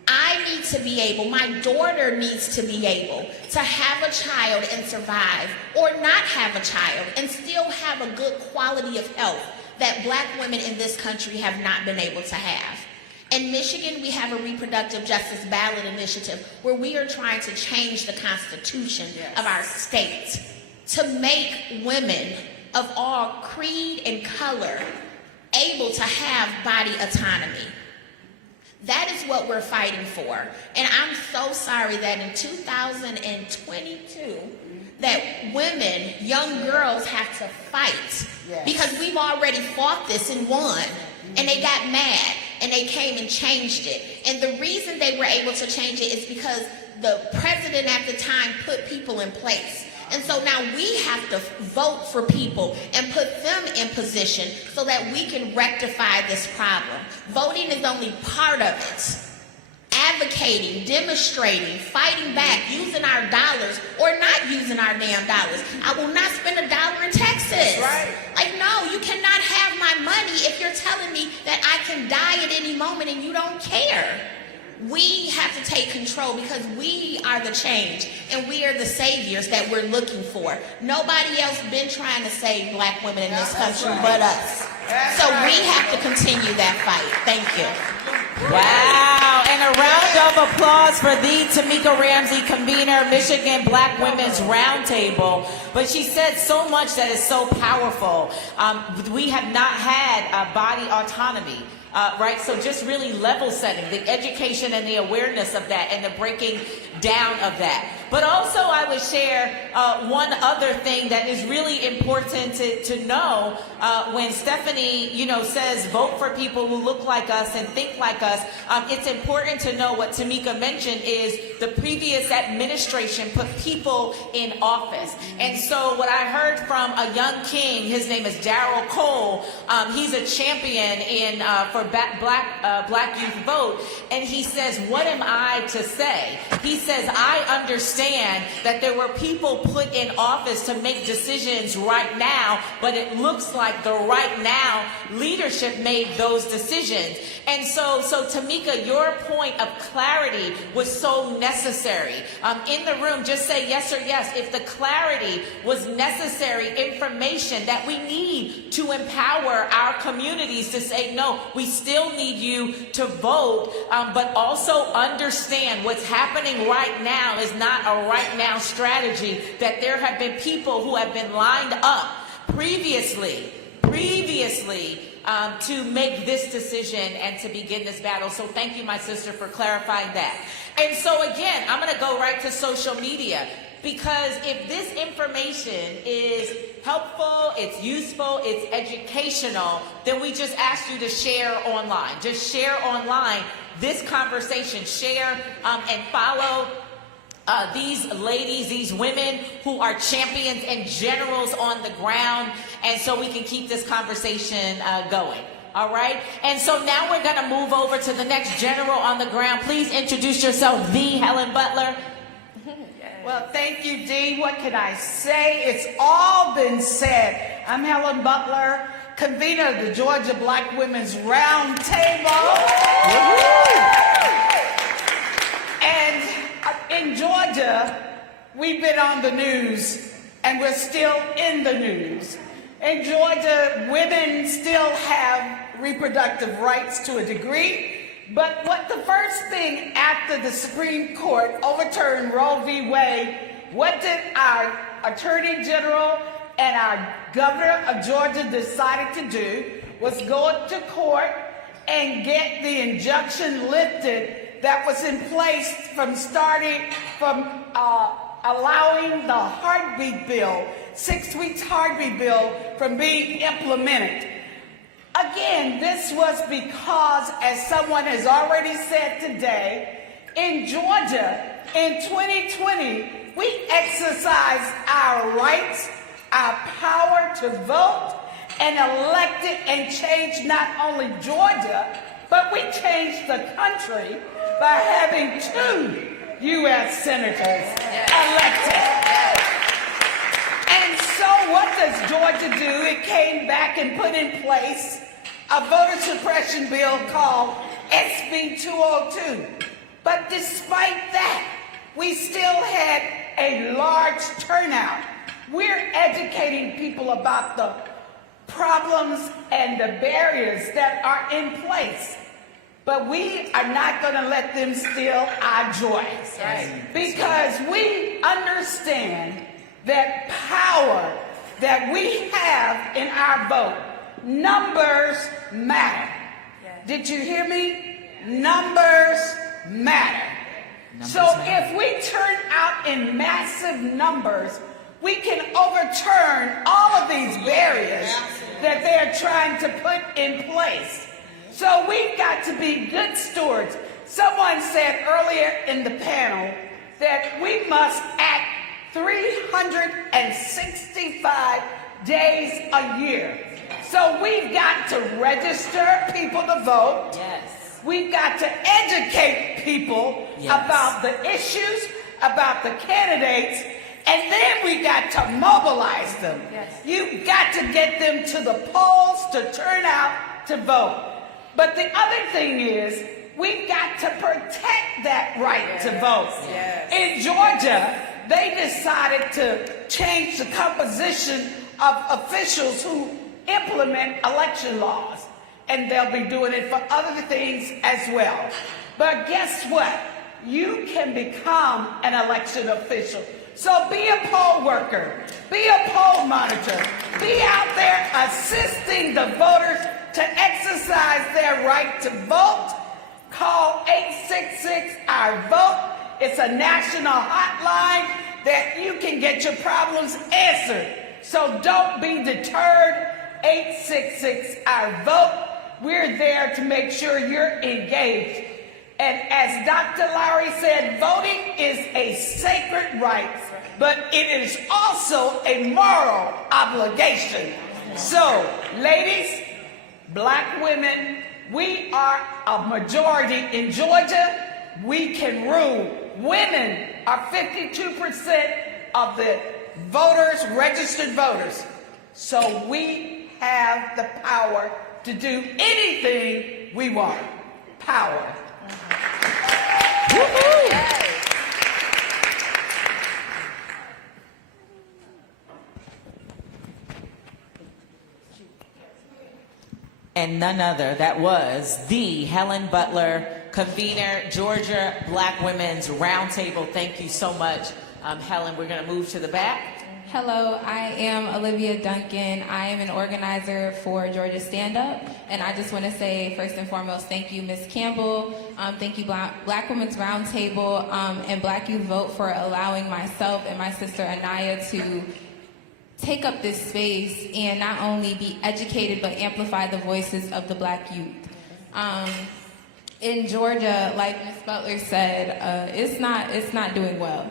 I need to be able, my daughter needs to be able to have a child and survive, or not have a child and still have a good quality of health that Black women in this country have not been able to have. In Michigan, we have a reproductive justice ballot initiative where we are trying to change the constitution of our state to make women of all creed and color able to have body autonomy. That is what we're fighting for. And I'm so sorry that in 2022, that women, young girls have to fight because we've already fought this and won. And they got mad and they came and changed it. And the reason they were able to change it is because the president at the time put people in place. And so now we have to vote for people and put them in position so that we can rectify this problem. Voting is only part of it. Advocating, demonstrating, fighting back, using our dollars or not using our damn dollars. I will not spend $1 in Texas. That's right. Like, no, you cannot have my money if you're telling me that I can die at any moment and you don't care. We have to take control because we are the change and we are the saviors that we're looking for. Nobody else been trying to save Black women in this country but us. So we have to continue that fight. Thank you. Wow, and a round of applause for the Tamika Ramsey, convener, Michigan Black Women's Roundtable. But she said so much that is so powerful. We have not had body autonomy. Right, so just really level setting, the education and the awareness of that and the breaking down of that. But also I would share one other thing that is really important to know when Stephanie, says vote for people who look like us and think like us. It's important to know what Tamika mentioned is the previous administration put people in office. And so what I heard from a young king, his name is Darryl Cole, he's a champion for Black Youth Vote, and he says, what am I to say? He says, I understand that there were people put in office to make decisions right now, but it looks like the right now leadership made those decisions. And so Tamika, your point of clarity was so necessary. In the room, just say yes or yes. If the clarity was necessary information that we need to empower our communities to say, no, we still need you to vote, but also understand what's happening right now is not a right now strategy, that there have been people who have been lined up previously to make this decision and to begin this battle. So thank you, my sister, for clarifying that. And so again, I'm going to go right to social media, because if this information is helpful, it's useful, it's educational, then we just ask you to share online. Just share online this conversation. Share and follow these ladies, these women who are champions and generals on the ground, and so we can keep this conversation going. All right? And so now we're going to move over to the next general on the ground. Please introduce yourself, the Helen Butler. Well, thank you, Dee. What can I say? It's all been said. I'm Helen Butler, convener of the Georgia Black Women's Roundtable. And in Georgia, we've been on the news, and we're still in the news. In Georgia, women still have reproductive rights to a degree. But what the first thing after the Supreme Court overturned Roe v. Wade, what did our Attorney General and our Governor of Georgia decided to do was go to court and get the injunction lifted that was in place from allowing the heartbeat bill, 6 weeks heartbeat bill, from being implemented. Again, this was because, as someone has already said today, in Georgia, in 2020, we exercised our rights, our power to vote, and elected and changed not only Georgia, but we changed the country by having 2 U.S. senators elected. And so what does Georgia do? It came back and put in place a voter suppression bill called SB 202. But despite that, we still had a large turnout. We're educating people about the problems and the barriers that are in place. But we are not going to let them steal our joy. Because we understand that power that we have in our vote, numbers matter. Did you hear me? Numbers matter. So if we turn out in massive numbers, we can overturn all of these barriers that they're trying to put in place. So we've got to be good stewards. Someone said earlier in the panel that we must act 365 days a year. So we've got to register people to vote. Yes. We've got to educate people about the issues, about the candidates, and then we got to mobilize them. You've got to get them to the polls to turn out to vote. But the other thing is, we've got to protect that right to vote. In Georgia, they decided to change the composition of officials who implement election laws. And they'll be doing it for other things as well. But guess what? You can become an election official. So be a poll worker, be a poll monitor, be out there assisting the voters to exercise their right to vote. Call 866-OUR-VOTE. It's a national hotline that you can get your problems answered. So don't be deterred. 866-OUR-VOTE. We're there to make sure you're engaged. And as Dr. Lowry said, voting is a sacred right, but it is also a moral obligation. So, ladies, black women, we are a majority in Georgia. We can rule. Women are 52% of the voters, registered voters. So we have the power to do anything we want. Power. And none other, that was the Helen Butler, convener, Georgia Black Women's Roundtable. Thank you so much, Helen. We're going to move to the back. Hello, I am Olivia Duncan. I am an organizer for Georgia Stand Up, and I just want to say, first and foremost, thank you, Ms. Campbell. Thank you, Black Women's Roundtable, and Black Youth Vote for allowing myself and my sister Anaya to take up this space and not only be educated, but amplify the voices of the Black youth. In Georgia, like Ms. Butler said, it's not doing well.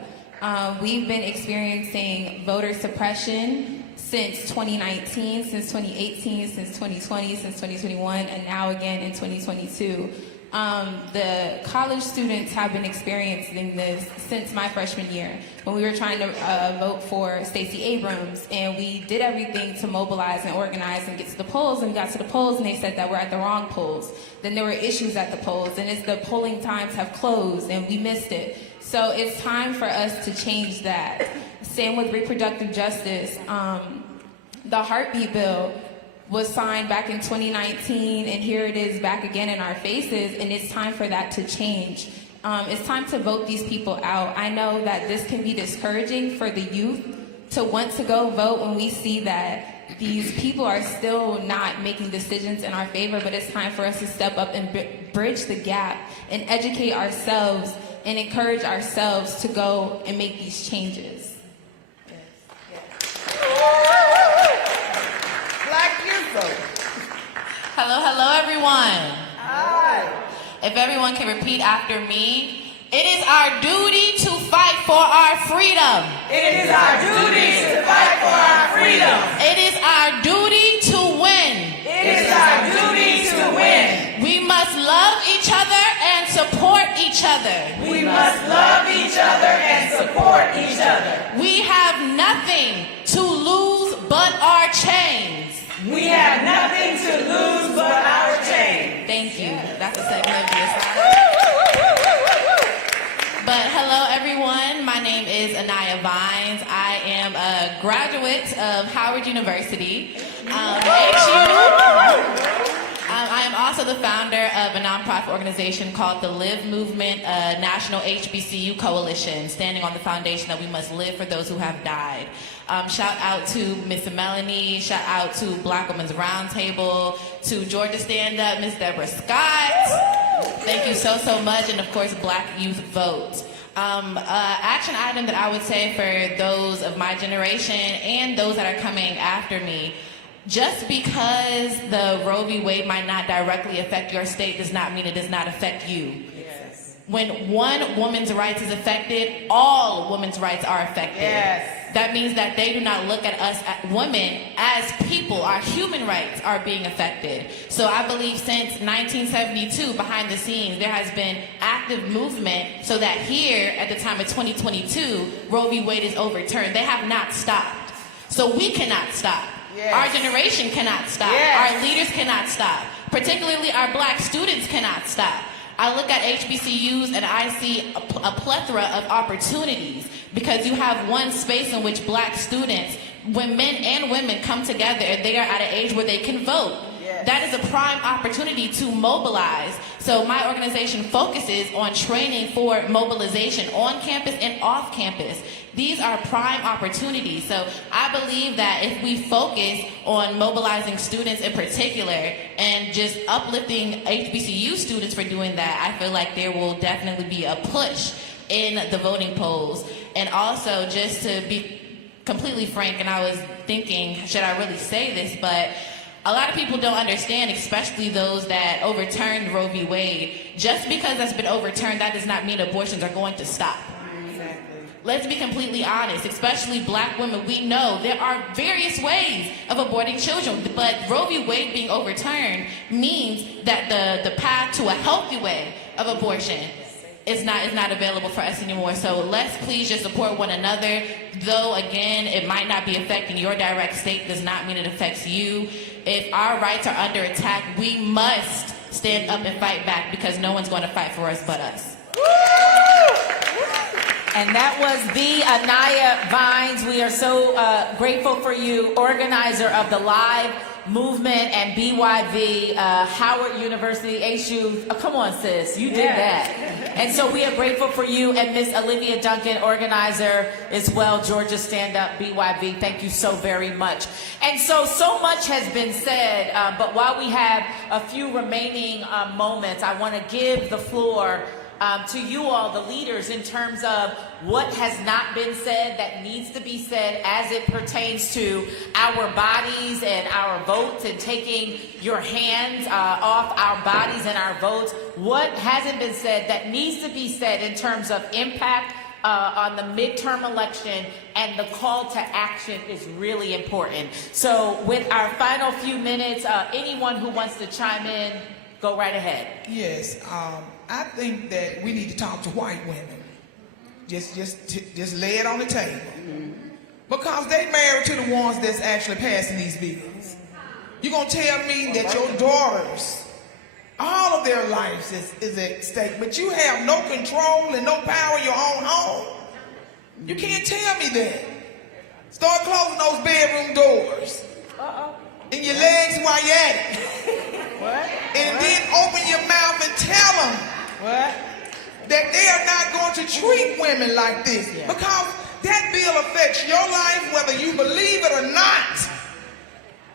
We've been experiencing voter suppression since 2019, since 2018, since 2020, since 2021, and now again in 2022. The college students have been experiencing this since my freshman year when we were trying to vote for Stacey Abrams, and we did everything to mobilize and organize and get to the polls, and we got to the polls and they said that we're at the wrong polls. Then there were issues at the polls, and as the polling times have closed and we missed it. So it's time for us to change that. Same with reproductive justice. The heartbeat bill was signed back in 2019, and here it is back again in our faces, and it's time for that to change. It's time to vote these people out. I know that this can be discouraging for the youth to want to go vote when we see that these people are still not making decisions in our favor, but it's time for us to step up and bridge the gap and educate ourselves and encourage ourselves to go and make these changes. Black Youth Vote. Hello, everyone. Hi. If everyone can repeat after me. It is our duty to fight for our freedom. It is our duty to fight for our freedom. It is our duty to win. It is our duty to win. We must love each other and support each other. We must love each other and support each other. We have nothing to lose but our chains. We have nothing to lose but our graduate of Howard University. I am also the founder of a nonprofit organization called the Live Movement, a national HBCU coalition, standing on the foundation that we must live for those who have died. Shout out to Miss Melanie, shout out to Black Women's Roundtable, to Georgia Stand Up, Miss Deborah Scott. Thank you so much, and of course, Black Youth Vote. Action item that I would say for those of my generation and those that are coming after me, just because the Roe v. Wade might not directly affect your state does not mean it does not affect you. Yes. When one woman's rights is affected, all women's rights are affected. Yes. That means that they do not look at us, women, as people. Our human rights are being affected. So I believe since 1972, behind the scenes, there has been active movement so that here, at the time of 2022, Roe v. Wade is overturned. They have not stopped. So we cannot stop. Yes. Our generation cannot stop. Yes. Our leaders cannot stop. Particularly our Black students cannot stop. I look at HBCUs and I see a plethora of opportunities because you have one space in which Black students, when men and women come together, and they are at an age where they can vote. Yes. That is a prime opportunity to mobilize. So my organization focuses on training for mobilization on campus and off campus. These are prime opportunities. So I believe that if we focus on mobilizing students in particular and just uplifting HBCU students for doing that, I feel like there will definitely be a push in the voting polls. And also, just to be completely frank, and I was thinking, should I really say this, but a lot of people don't understand, especially those that overturned Roe v. Wade. Just because that's been overturned, that does not mean abortions are going to stop. Let's be completely honest, especially Black women. We know there are various ways of aborting children, but Roe v. Wade being overturned means that the path to a healthy way of abortion is not available for us anymore. So let's please just support one another. Though, again, it might not be affecting your direct state, does not mean it affects you. If our rights are under attack, we must stand up and fight back because no one's going to fight for us but us. And that was the Anaya Vines. We are so grateful for you, organizer of the Live Movement and BYV, Howard University, HU. Oh, come on, sis, you did that. And so we are grateful for you, and Miss Olivia Duncan, organizer as well, Georgia Stand Up, BYV. Thank you so very much. And so much has been said, but while we have a few remaining moments, I want to give the floor to you all, the leaders, in terms of what has not been said that needs to be said as it pertains to our bodies and our votes and taking your hands off our bodies and our votes. What hasn't been said that needs to be said in terms of impact on the midterm election, and the call to action is really important. So with our final few minutes, anyone who wants to chime in, go right ahead. Yes, I think that we need to talk to white women. Just lay it on the table. Because they married to the ones that's actually passing these bills. You're going to tell me that your daughters, all of their lives is at stake, but you have no control and no power in your own home? You can't tell me that. Start closing those bedroom doors. And your legs while you're at it. What? And then open your mouth and tell them that they are not going to treat women like this. Because that bill affects your life whether you believe it or not.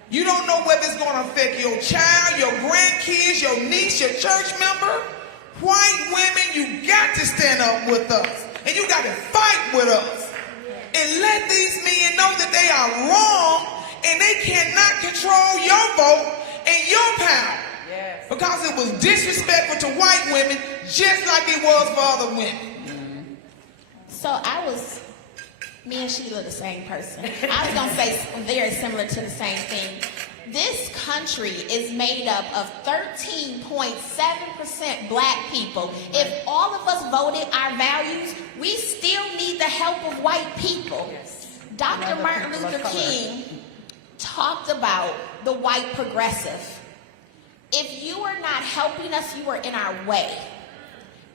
You don't know whether it's going to affect your child, your grandkids, your niece, your church member. White women, you got to stand up with us. And you got to fight with us. And let these men know that they are wrong and they cannot control your vote and your power. Yes. Because it was disrespectful to white women just like it was for other women. So me and Sheila the same person. I was going to say very similar to the same thing. This country is made up of 13.7% Black people. If all of us voted our values, we still need the help of white people. Yes. Dr. Martin Luther King talked about the white progressive. If you are not helping us, you are in our way.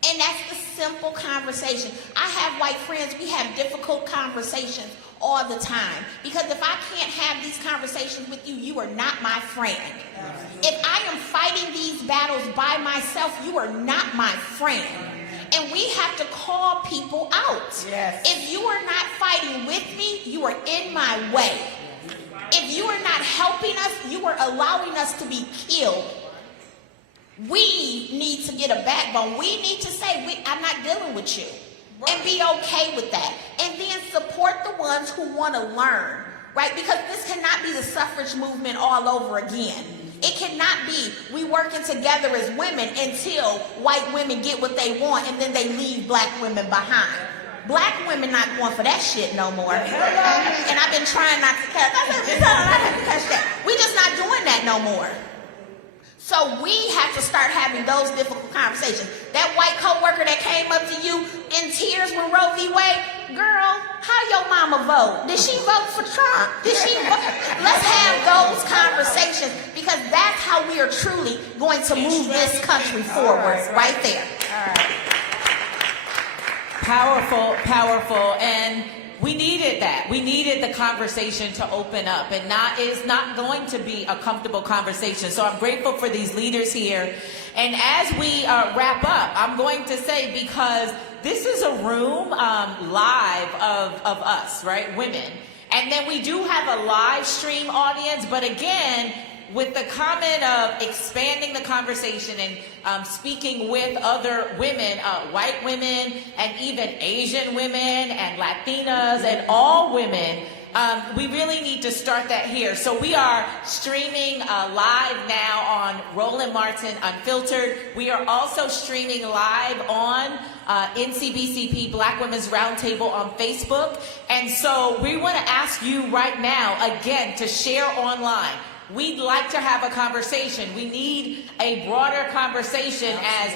And that's the simple conversation. I have white friends, we have difficult conversations all the time. Because if I can't have these conversations with you, you are not my friend. If I am fighting these battles by myself, you are not my friend. And we have to call people out. Yes. If you are not fighting with me, you are in my way. If you are not helping us, you are allowing us to be killed. We need to get a backbone. We need to say, I'm not dealing with you. And be okay with that. And then support the ones who want to learn, right? Because this cannot be the suffrage movement all over again. It cannot be we working together as women until white women get what they want and then they leave black women behind. Black women not going for that shit no more. And I've been trying not to touch that. We're just not doing that no more. So we have to start having those difficult conversations. That white coworker that came up to you in tears when Roe v. Wade, girl, how your mama vote? Did she vote for Trump? Did she vote? Let's have those conversations because that's how we are truly going to move this country forward, right there. All right. Powerful, powerful, and we needed that. We needed the conversation to open up, and it's not going to be a comfortable conversation. So I'm grateful for these leaders here. And as we wrap up, I'm going to say, because this is a room live of us, right, women. And then we do have a live stream audience, but again, with the comment of expanding the conversation and speaking with other women, white women, and even Asian women and Latinas and all women, we really need to start that here. So we are streaming live now on Roland Martin Unfiltered. We are also streaming live on NCBCP Black Women's Roundtable on Facebook. And so we want to ask you right now, again, to share online. We'd like to have a conversation. We need a broader conversation, as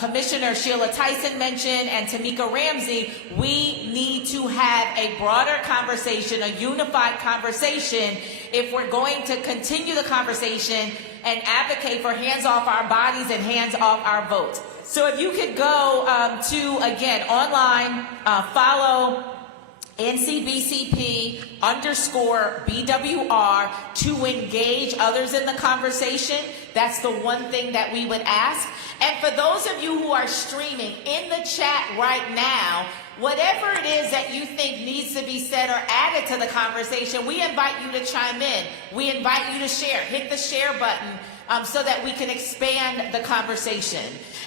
Commissioner Sheila Tyson mentioned and Tamika Ramsey. We need to have a broader conversation, a unified conversation, if we're going to continue the conversation and advocate for hands off our bodies and hands off our votes. So if you could go to, again, online, follow NCBCP_BWR to engage others in the conversation. That's the one thing that we would ask. And for those of you who are streaming, in the chat right now, whatever it is that you think needs to be said or added to the conversation, we invite you to chime in. We invite you to share. Hit the share button so that we can expand the conversation.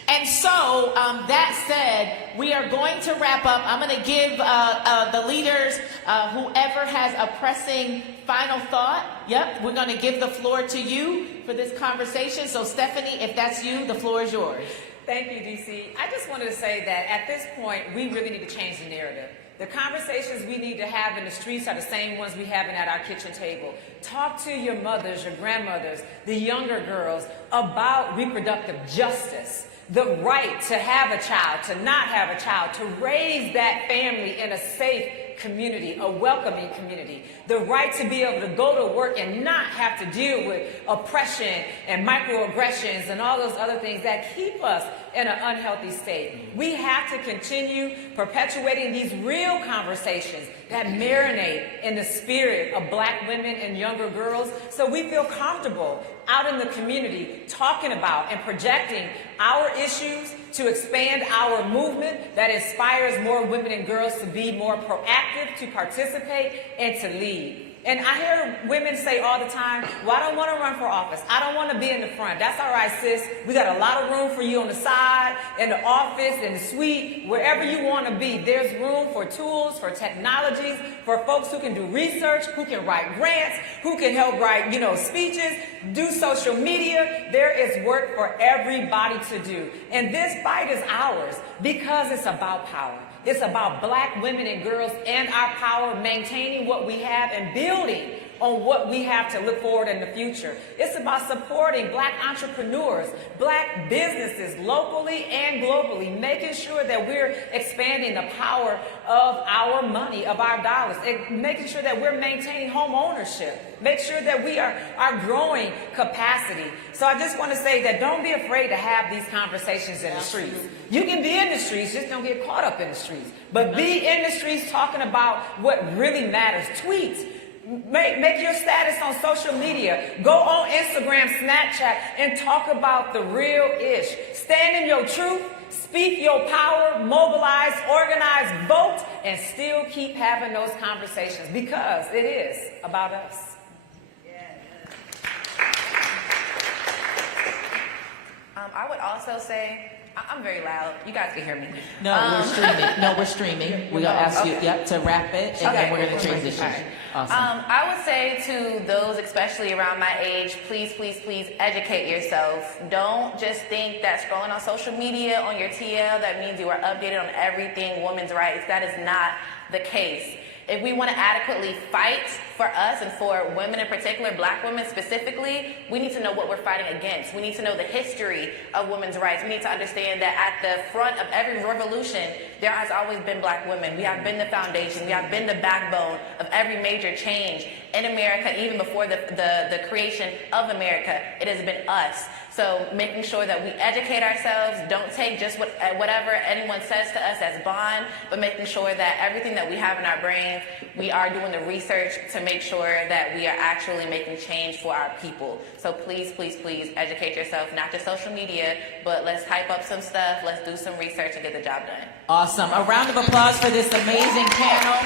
And so, that said, we are going to wrap up. I'm going to give the leaders, whoever has a pressing final thought. Yep, we're going to give the floor to you for this conversation. So, Stephanie, if that's you, the floor is yours. Thank you, DC. I just wanted to say that at this point, we really need to change the narrative. The conversations we need to have in the streets are the same ones we have at our kitchen table. Talk to your mothers, your grandmothers, the younger girls about reproductive justice. The right to have a child, to not have a child, to raise that family in a safe community, a welcoming community. The right to be able to go to work and not have to deal with oppression and microaggressions and all those other things that keep us in an unhealthy state. We have to continue perpetuating these real conversations that marinate in the spirit of Black women and younger girls so we feel comfortable out in the community talking about and projecting our issues to expand our movement that inspires more women and girls to be more proactive, to participate, and to lead. And I hear women say all the time, well, I don't want to run for office. I don't want to be in the front. That's all right, sis. We got a lot of room for you on the side, in the office, in the suite, wherever you want to be. There's room for tools, for technologies, for folks who can do research, who can write grants, who can help write, speeches, do social media. There is work for everybody to do. And this fight is ours because it's about power. It's about Black women and girls and our power, maintaining what we have and building on what we have to look forward in the future. It's about supporting Black entrepreneurs, Black businesses locally and globally, making sure that we're expanding the power of our money, of our dollars, and making sure that we're maintaining home ownership, make sure that we are growing capacity. So I just want to say that don't be afraid to have these conversations in the streets. You can be in the streets, just don't get caught up in the streets. But be in the streets talking about what really matters. Tweet. Make your status on social media. Go on Instagram, Snapchat, and talk about the real ish. Stand in your truth, speak your power, mobilize, organize, vote, and still keep having those conversations because it is about us. I would also say, I'm very loud. You guys can hear me. No, we're streaming. No, we're streaming. We're going to ask you to wrap it, and then we're going to transition. Right. Awesome. I would say to those, especially around my age, please, please, please educate yourself. Don't just think that scrolling on social media, on your TL, that means you are updated on everything women's rights. That is not the case. If we want to adequately fight for us and for women in particular, Black women specifically, we need to know what we're fighting against. We need to know the history of women's rights. We need to understand that at the front of every revolution, there has always been Black women. We have been the foundation. We have been the backbone of every major change in America, even before the creation of America. It has been us. So making sure that we educate ourselves, don't take just whatever anyone says to us as bond, but making sure that everything that we have in our brains, we are doing the research to make sure that we are actually making change for our people. So please, please, please educate yourself, not just social media, but let's hype up some stuff, let's do some research and get the job done. Awesome. A round of applause for this amazing panel.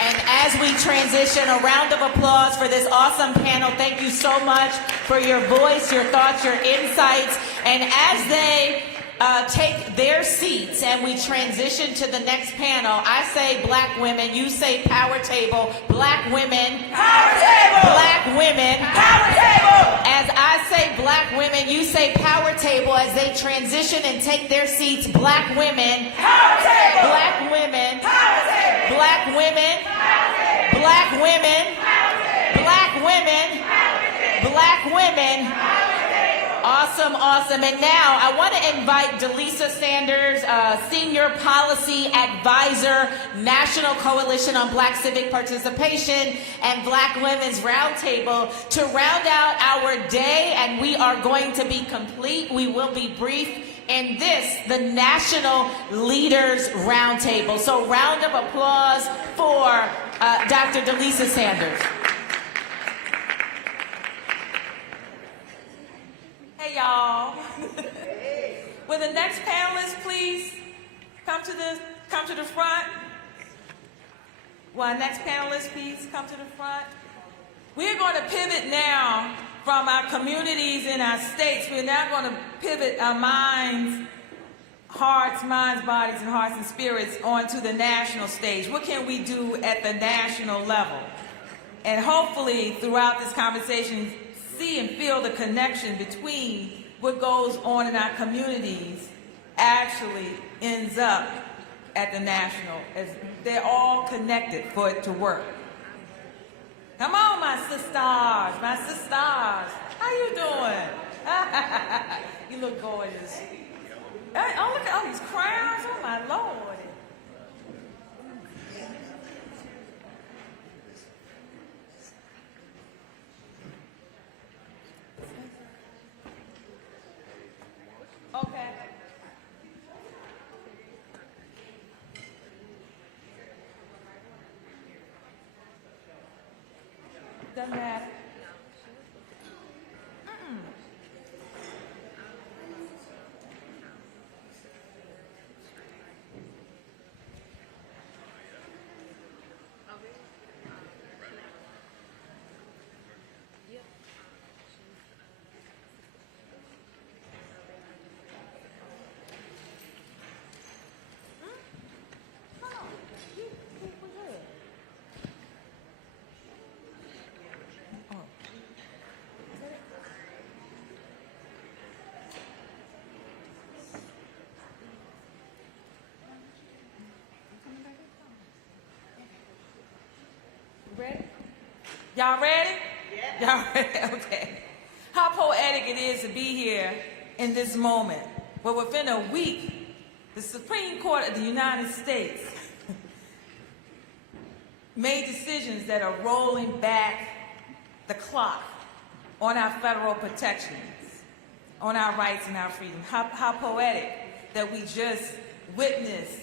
And as we transition, a round of applause for this awesome panel. Thank you so much for your voice, your thoughts, your insights. And as they take their seats and we transition to the next panel, I say Black women, you say power table. Black women, power table. Black women, power table. As I say Black women, you say power table as they transition and take their seats. Black women, power table. Black women, power table. Black women, power table. Black women, power table. Black women, power table. Black women, power table. Awesome, awesome. And now I want to invite Delisa Sanders, Senior Policy Advisor, National Coalition on Black Civic Participation and Black Women's Roundtable, to round out our day, and we are going to be complete. We will be brief in this, the National Leaders Roundtable. So round of applause for Dr. Delisa Sanders. Hey, y'all. Will the next panelists please come to the front? Will our next panelists please come to the front? We're going to pivot now from our communities in our states. We're now going to pivot our minds, bodies, and hearts and spirits onto the national stage. What can we do at the national level? And hopefully throughout this conversation, see and feel the connection between what goes on in our communities actually ends up at the national, as they're all connected for it to work. Come on, my sisters, my sisters. How you doing? You look gorgeous. Oh, look at all these crowns. Oh, my Lord. Okay. Doesn't matter. Y'all ready? Yeah. Y'all ready? Okay. How poetic it is to be here in this moment, where within a week, the Supreme Court of the United States made decisions that are rolling back the clock on our federal protections, on our rights and our freedom. How poetic that we just witnessed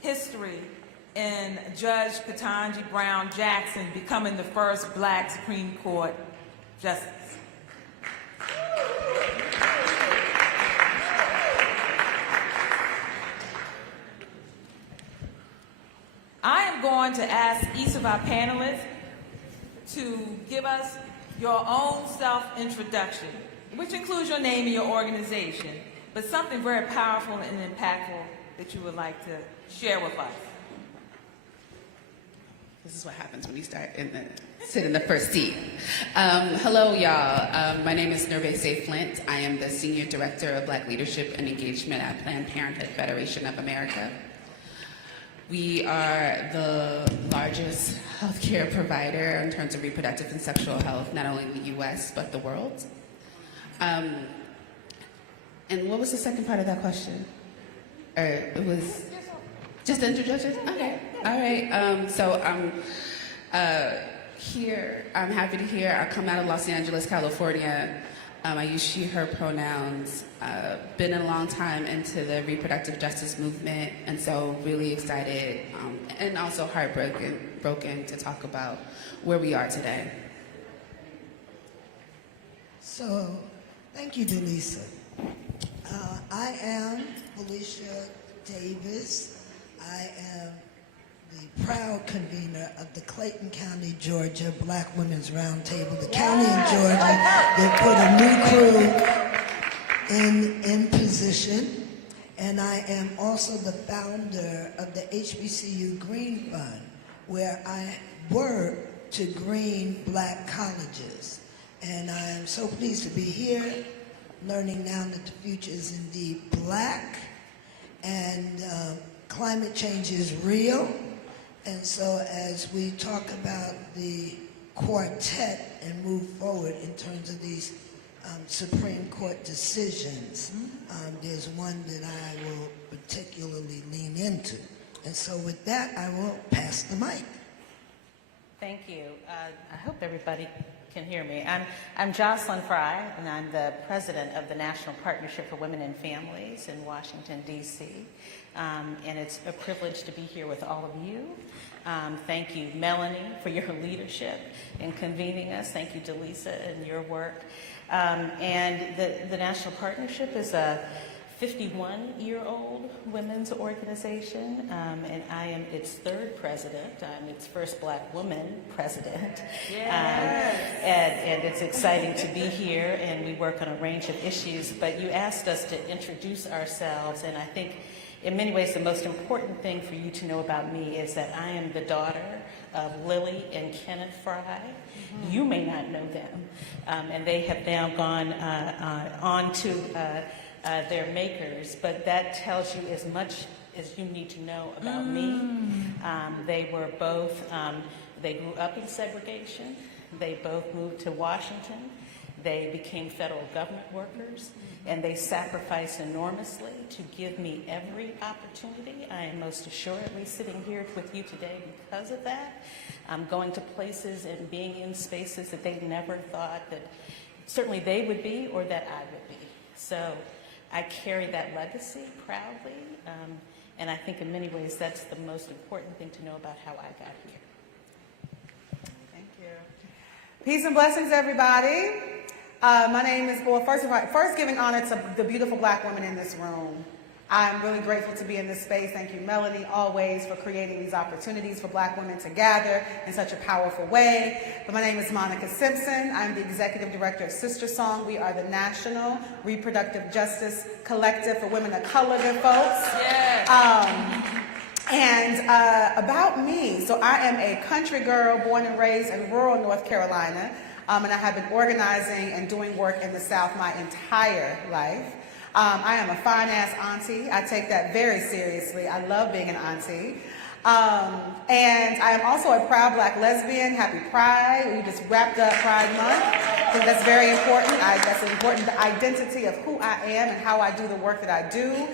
history in Judge Ketanji Brown Jackson becoming the first Black Supreme Court justice. I am going to ask each of our panelists to give us your own self-introduction, which includes your name and your organization, but something very powerful and impactful that you would like to share with us. This is what happens when you sit in the first seat. Hello, y'all. My name is Nurbe Flint. I am the Senior Director of Black Leadership and Engagement at Planned Parenthood Federation of America. We are the largest healthcare provider in terms of reproductive and sexual health, not only in the US, but the world. And what was the second part of that question? It was just introductions? Okay, all right. So I'm here, I'm happy to hear, I come out of Los Angeles, California. I use she, her pronouns. Been a long time into the reproductive justice movement, and so really excited and also heartbroken to talk about where we are today. So, thank you, Delisa. I am Felicia Davis. I am the proud convener of the Clayton County, Georgia Black Women's Roundtable, the county in Georgia that put a new crew in position. And I am also the founder of the HBCU Green Fund, where I work to green Black colleges. And I am so pleased to be here, learning now that the future is indeed Black, and climate change is real. And so as we talk about the quartet and move forward in terms of these Supreme Court decisions, there's one that I will particularly lean into. And so with that, I will pass the mic. Thank you. I hope everybody can hear me. I'm Jocelyn Fry, and I'm the president of the National Partnership for Women and Families in Washington, D.C. And it's a privilege to be here with all of you. Thank you, Melanie, for your leadership in convening us. Thank you, Delisa, and your work. And the National Partnership is a 51-year-old women's organization, and I am its third president. I'm its first Black woman president. Yes. And it's exciting to be here, and we work on a range of issues. But you asked us to introduce ourselves, and I think in many ways the most important thing for you to know about me is that I am the daughter of Lily and Kenneth Fry. Mm-hmm. You may not know them, and they have now gone on to their makers, but that tells you as much as you need to know about me. They were both, they grew up in segregation. They both moved to Washington. They became federal government workers, and they sacrificed enormously to give me every opportunity. I am most assuredly sitting here with you today because of that. I'm going to places and being in spaces that they never thought that certainly they would be or that I would be. So I carry that legacy proudly, and I think in many ways that's the most important thing to know about how I got here. Thank you. Peace and blessings, everybody. My name is, well, first giving honor to the beautiful Black women in this room. I'm really grateful to be in this space. Thank you, Melanie, always for creating these opportunities for Black women to gather in such a powerful way. But my name is Monica Simpson. I'm the Executive Director of Sister Song. We are the National Reproductive Justice Collective for Women of Color, good folks. Yes. About me, so I am a country girl born and raised in rural North Carolina, and I have been organizing and doing work in the South my entire life. I am a fine-ass auntie. I take that very seriously. I love being an auntie. And I am also a proud Black lesbian. Happy Pride. We just wrapped up Pride Month. I think that's very important. That's important, the identity of who I am and how I do the work that I do.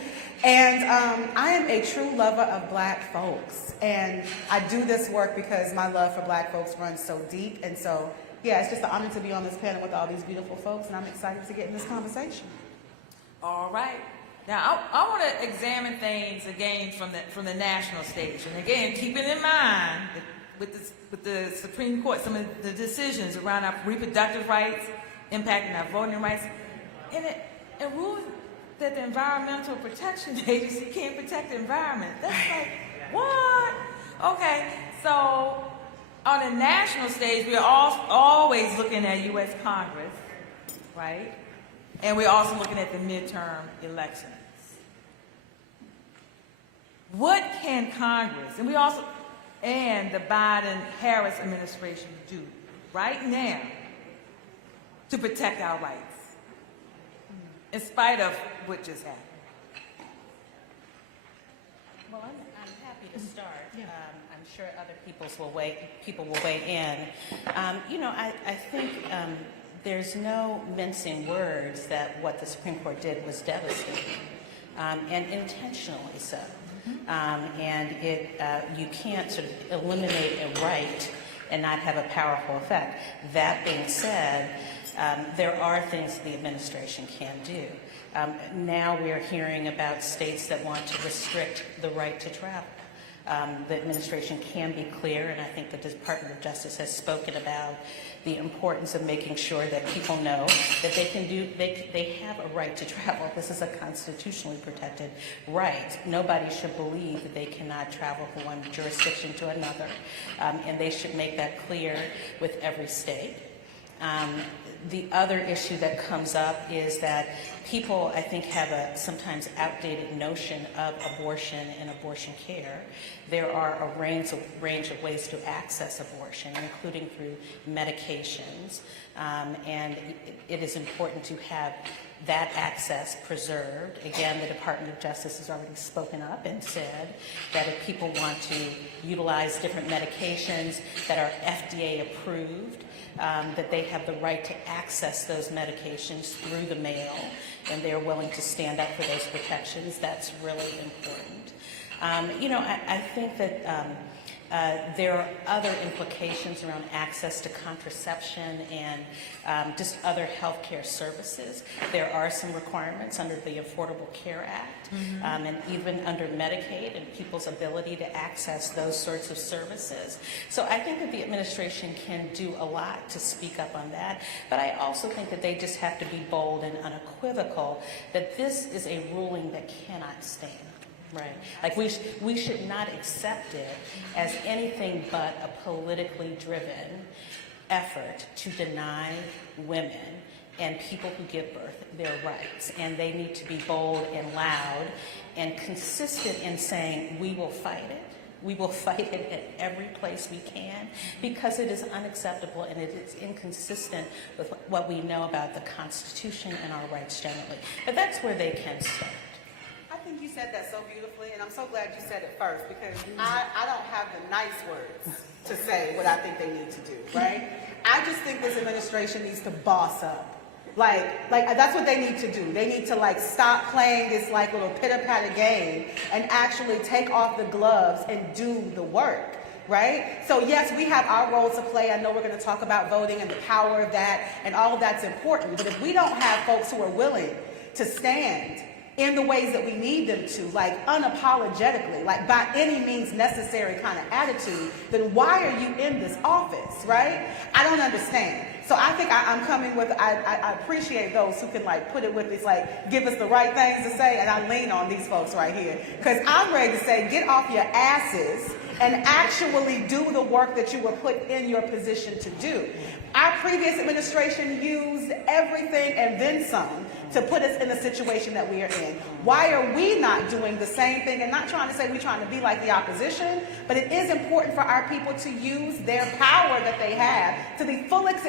And I am a true lover of Black folks. And I do this work because my love for Black folks runs so deep. And so, yeah, it's just an honor to be on this panel with all these beautiful folks. And I'm excited to get in this conversation. All right. Now, I want to examine things again from the national stage. And again, keeping in mind that with the Supreme Court, some of the decisions around our reproductive rights, impacting our voting rights, and it rules that the Environmental Protection Agency can't protect the environment. That's like, what? Okay, so on the national stage, we are always looking at U.S. Congress, right? And we're also looking at the midterm elections. What can Congress, and the Biden-Harris administration do right now to protect our rights, in spite of what just happened? Well, I'm happy to start. I'm sure other people will weigh in. I think there's no mincing words that what the Supreme Court did was devastating, and intentionally so. And you can't sort of eliminate a right and not have a powerful effect. That being said, there are things the administration can do. Now we are hearing about states that want to restrict the right to travel. The administration can be clear, and I think the Department of Justice has spoken about the importance of making sure that people know that they have a right to travel. This is a constitutionally protected right. Nobody should believe that they cannot travel from one jurisdiction to another, and they should make that clear with every state. The other issue that comes up is that people, I think, have a sometimes outdated notion of abortion and abortion care. There are a range of ways to access abortion, including through medications, and it is important to have that access preserved. Again, the Department of Justice has already spoken up and said that if people want to utilize different medications that are FDA approved, that they have the right to access those medications through the mail, and they're willing to stand up for those protections. That's really important. I think that there are other implications around access to contraception and just other healthcare services. There are some requirements under the Affordable Care Act, and even under Medicaid and people's ability to access those sorts of services. So I think that the administration can do a lot to speak up on that, but I also think that they just have to be bold and unequivocal that this is a ruling that cannot stand. Right. Like we should not accept it as anything but a politically driven effort to deny women and people who give birth their rights. And they need to be bold and loud and consistent in saying, we will fight it. We will fight it at every place we can because it is unacceptable and it is inconsistent with what we know about the Constitution and our rights generally. But that's where they can start. I think you said that so beautifully, and I'm so glad you said it first because I don't have the nice words to say what I think they need to do, right? I just think this administration needs to boss up. Like that's what they need to do. They need to stop playing this little pitter-patter game and actually take off the gloves and do the work. Right? So yes, we have our role to play. I know we're going to talk about voting and the power of that, and all of that's important. But if we don't have folks who are willing to stand in the ways that we need them to, unapologetically, by any means necessary kind of attitude, then why are you in this office, right? I don't understand. So I think I'm coming with, I appreciate those who can put it with this, give us the right things to say, and I lean on these folks right here. Because I'm ready to say, get off your asses and actually do the work that you were put in your position to do. Our previous administration used everything and then some to put us in the situation that we are in. Why are we not doing the same thing? And not trying to say we're trying to be like the opposition, but it is important for our people to use their power that they have to the fullest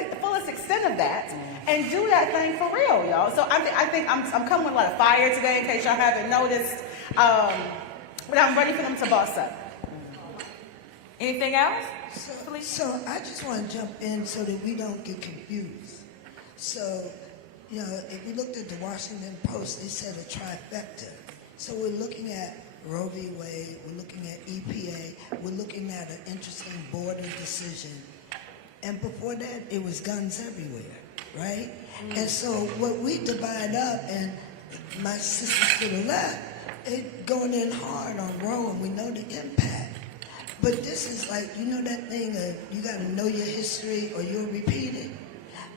extent of that and do that thing for real, y'all. So I think I'm coming with a lot of fire today in case y'all haven't noticed, but I'm ready for them to boss up. Anything else? So I just want to jump in so that we don't get confused. So, you know, if we looked at the Washington Post, they said a trifecta. So we're looking at Roe v. Wade, we're looking at EPA, we're looking at an interesting border decision. And before that, it was guns everywhere, right? And so what we divide up, and my sisters to the left, they going in hard on Roe, and we know the impact. But this is like, you know that thing of you got to know your history or you'll repeat it?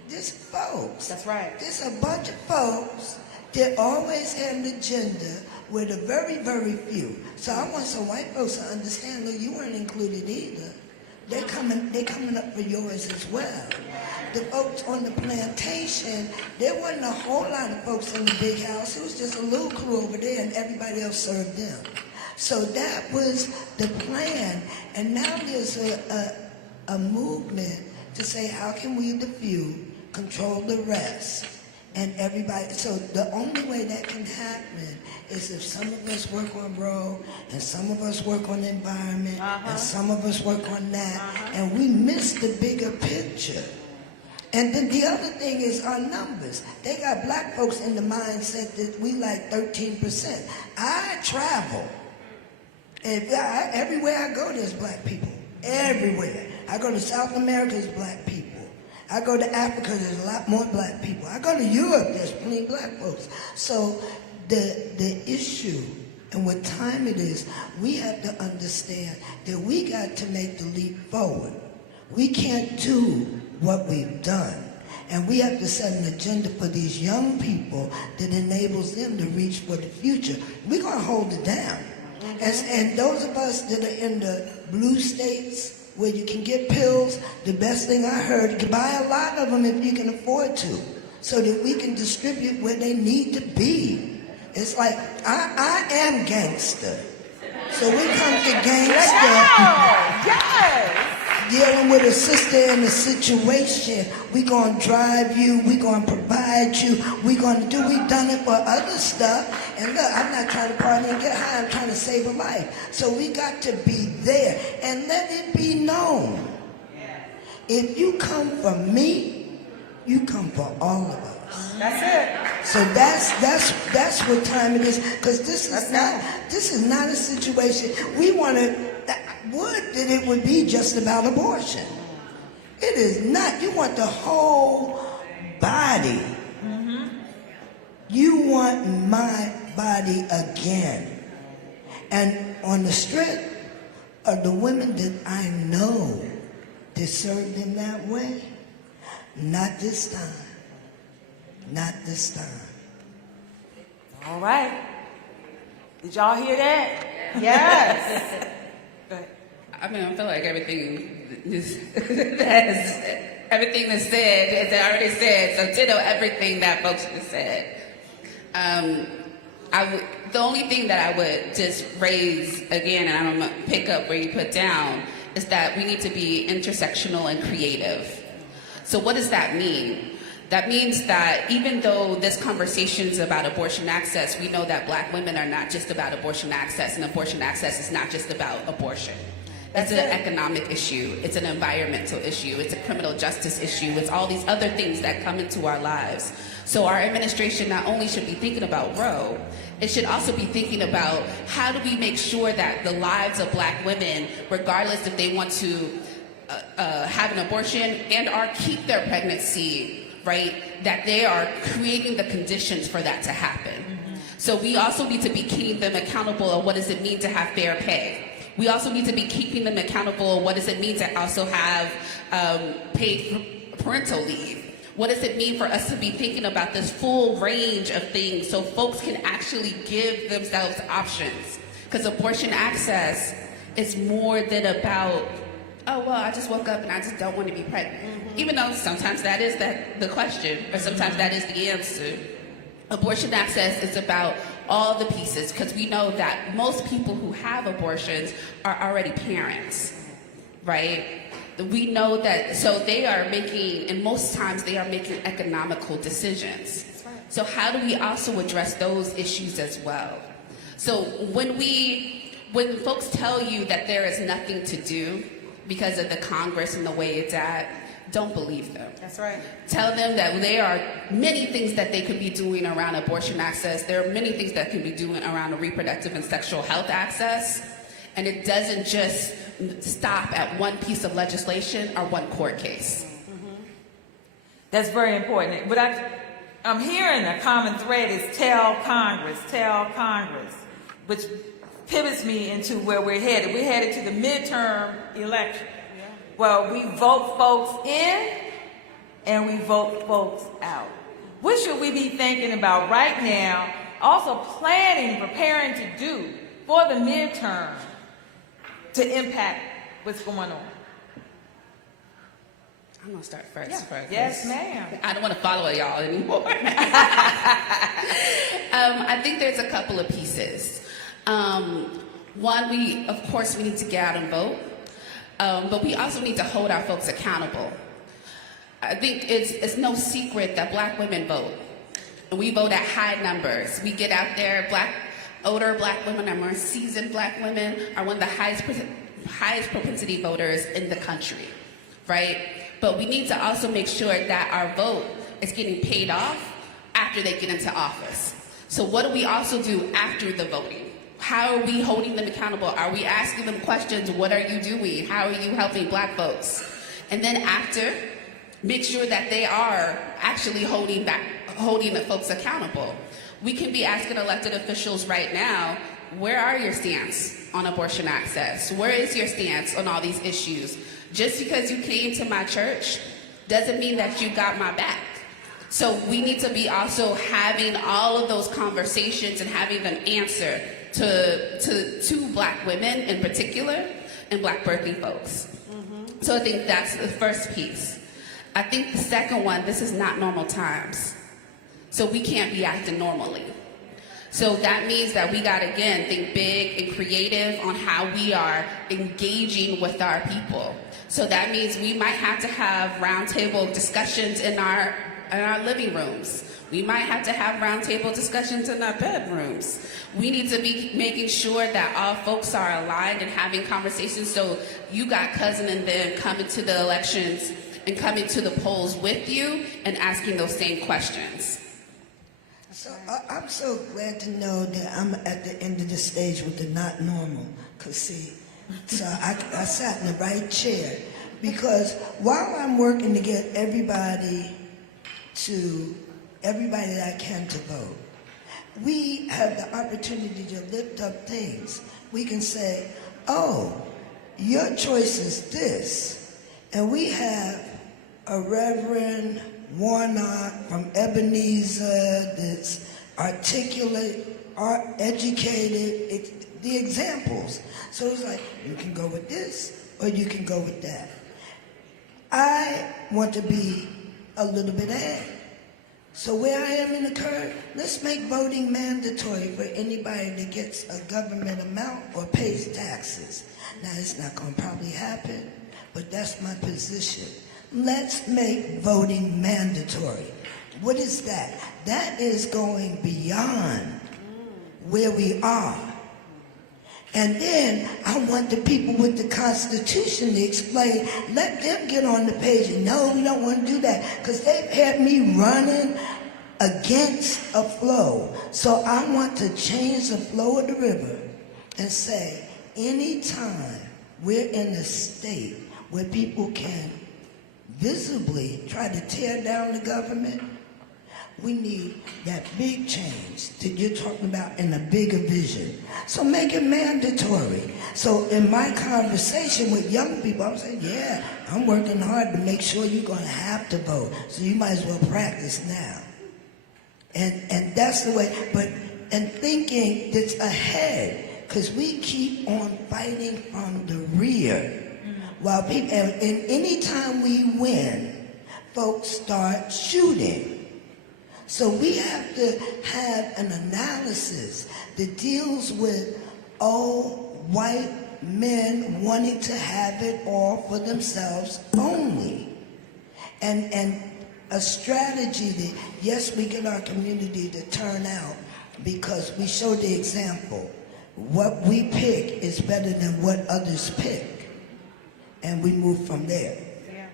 This folks. That's right. This a bunch of folks that always had an agenda with a very, very few. So I want some white folks to understand, look, you weren't included either. They're coming up for yours as well. The folks on the plantation, there wasn't a whole lot of folks in the big house. It was just a little crew over there and everybody else served them. So that was the plan. And now there's a movement to say, how can we, the few, control the rest? And everybody, so the only way that can happen is if some of us work on Roe, and some of us work on the environment, and some of us work on that, and we miss the bigger picture. And then the other thing is our numbers. They got black folks in the mindset that we like 13%. I travel. And everywhere I go, there's black people. Everywhere. I go to South America, there's black people. I go to Africa, there's a lot more black people. I go to Europe, there's plenty of black folks. So the issue and what time it is, we have to understand that we got to make the leap forward. We can't do what we've done. And we have to set an agenda for these young people that enables them to reach for the future. We're going to hold it down. And those of us that are in the blue states, where you can get pills, the best thing I heard, you can buy a lot of them if you can afford to, so that we can distribute where they need to be. It's like, I am gangster. So we come to gangster. Dealing with a sister in a situation, we gonna drive you, we gonna provide you, we gonna do, we done it for other stuff. And look, I'm not trying to party and get high, I'm trying to save a life. So we got to be there and let it be known. If you come for me, you come for all of us. That's it. So that's what time it is, because this is not a situation we want to. That it would be just about abortion. It is not. You want the whole body. You want my body again. And on the strip of the women that I know that served in that way, not this time. Not this time. All right. Did y'all hear that? Yes. I mean, I feel like everything that's said is already said, so ditto everything that folks just said. The only thing that I would just raise again, and I'm gonna pick up where you put down, is that we need to be intersectional and creative. So what does that mean? That means that even though this conversation is about abortion access, we know that black women are not just about abortion access, and abortion access is not just about abortion. It's an economic issue, it's an environmental issue, it's a criminal justice issue, it's all these other things that come into our lives. So our administration not only should be thinking about Roe, it should also be thinking about how do we make sure that the lives of black women, regardless if they want to have an abortion and or keep their pregnancy, right, that they are creating the conditions for that to happen. So we also need to be keeping them accountable of what does it mean to have fair pay. We also need to be keeping them accountable of what does it mean to also have paid parental leave. What does it mean for us to be thinking about this full range of things so folks can actually give themselves options? Because abortion access is more than about, oh, well, I just woke up and I just don't want to be pregnant. Even though sometimes that is the question, or sometimes that is the answer. Abortion access is about all the pieces, because we know that most people who have abortions are already parents, right? We know that, so they are making, and most times they are making economical decisions. So how do we also address those issues as well? So when we when folks tell you that there is nothing to do because of the Congress and the way it's at, don't believe them. That's right. Tell them that there are many things that they could be doing around abortion access. There are many things that can be doing around reproductive and sexual health access. And it doesn't just stop at one piece of legislation or one court case. That's very important. But I'm hearing a common thread is tell Congress, which pivots me into where we're headed. We're headed to the midterm election. Well, we vote folks in and we vote folks out. What should we be thinking about right now? Also planning, preparing to do for the midterm to impact what's going on? I'm gonna start first. Yeah. Yes, ma'am. I don't want to follow y'all anymore. I think there's a couple of pieces. One, of course, we need to get out and vote. But we also need to hold our folks accountable. I think it's no secret that Black women vote. And we vote at high numbers. We get out there, older Black women, our more seasoned Black women are one of the highest propensity voters in the country, right? But we need to also make sure that our vote is getting paid off after they get into office. So what do we also do after the voting? How are we holding them accountable? Are we asking them questions? What are you doing? How are you helping Black folks? And then after, make sure that they are actually holding the folks accountable. We can be asking elected officials right now, where are your stance on abortion access? Where is your stance on all these issues? Just because you came to my church doesn't mean that you got my back. So we need to be also having all of those conversations and having them answer to Black women in particular and Black birthing folks. So I think that's the first piece. I think the second one, this is not normal times. So we can't be acting normally. So that means that we gotta, again, think big and creative on how we are engaging with our people. So that means we might have to have roundtable discussions in our living rooms. We might have to have roundtable discussions in our bedrooms. We need to be making sure that all folks are aligned and having conversations. So you got cousin and them coming to the elections and coming to the polls with you and asking those same questions. So I'm so glad to know that I'm at the end of the stage with the not normal. Because see, so I sat in the right chair. Because while I'm working to get everybody that I can to vote, we have the opportunity to lift up things. We can say, oh, your choice is this. And we have a Reverend Warnock from Ebenezer that's articulate, educated, the examples. So it's like, you can go with this or you can go with that. I want to be a little bit ahead. So where I am in the curve, let's make voting mandatory for anybody that gets a government amount or pays taxes. Now, it's not going to probably happen, but that's my position. Let's make voting mandatory. What is that? That is going beyond where we are. And then I want the people with the Constitution to explain, let them get on the page. And no, we don't want to do that because they've had me running against a flow. So I want to change the flow of the river and say, anytime we're in a state where people can visibly try to tear down the government, we need that big change that you're talking about in a bigger vision. So make it mandatory. So in my conversation with young people, I'm saying, yeah, I'm working hard to make sure you're going to have to vote. So you might as well practice now. And that's the way, and thinking that's ahead, because we keep on fighting from the rear. While people, and any time we win, folks start shooting. So we have to have an analysis that deals with old white men wanting to have it all for themselves only. And a strategy that, yes, we get our community to turn out because we show the example. what we pick is better than what others pick, and we move from there. Yeah.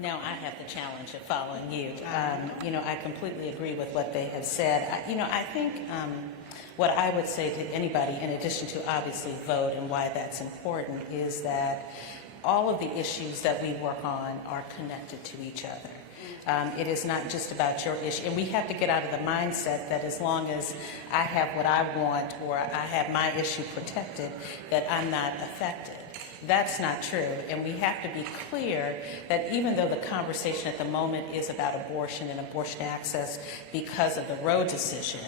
Now I have the challenge of following you. I completely agree with what they have said. I think what I would say to anybody, in addition to obviously vote and why that's important, is that all of the issues that we work on are connected to each other. It is not just about your issue. And we have to get out of the mindset that as long as I have what I want or I have my issue protected, that I'm not affected. That's not true. And we have to be clear that even though the conversation at the moment is about abortion and abortion access because of the Roe decision,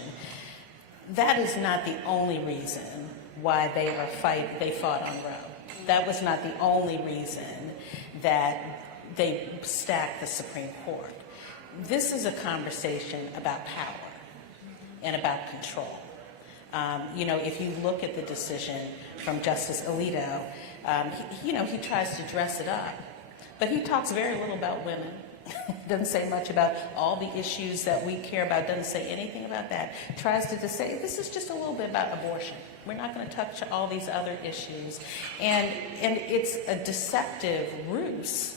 that is not the only reason why they fought on Roe. That was not the only reason that they stacked the Supreme Court. This is a conversation about power and about control. If you look at the decision from Justice Alito, he tries to dress it up, but he talks very little about women. Doesn't say much about all the issues that we care about, doesn't say anything about that. Tries to just say, this is just a little bit about abortion. We're not going to touch all these other issues. And it's a deceptive ruse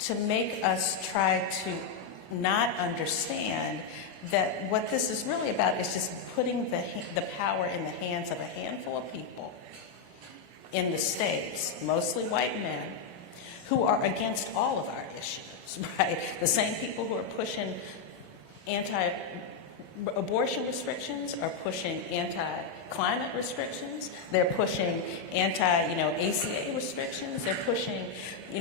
to make us try to not understand that what this is really about is just putting the power in the hands of a handful of people in the states, mostly white men, who are against all of our issues. Right? The same people who are pushing anti-abortion restrictions are pushing anti-climate restrictions. They're pushing ACA restrictions. They're pushing,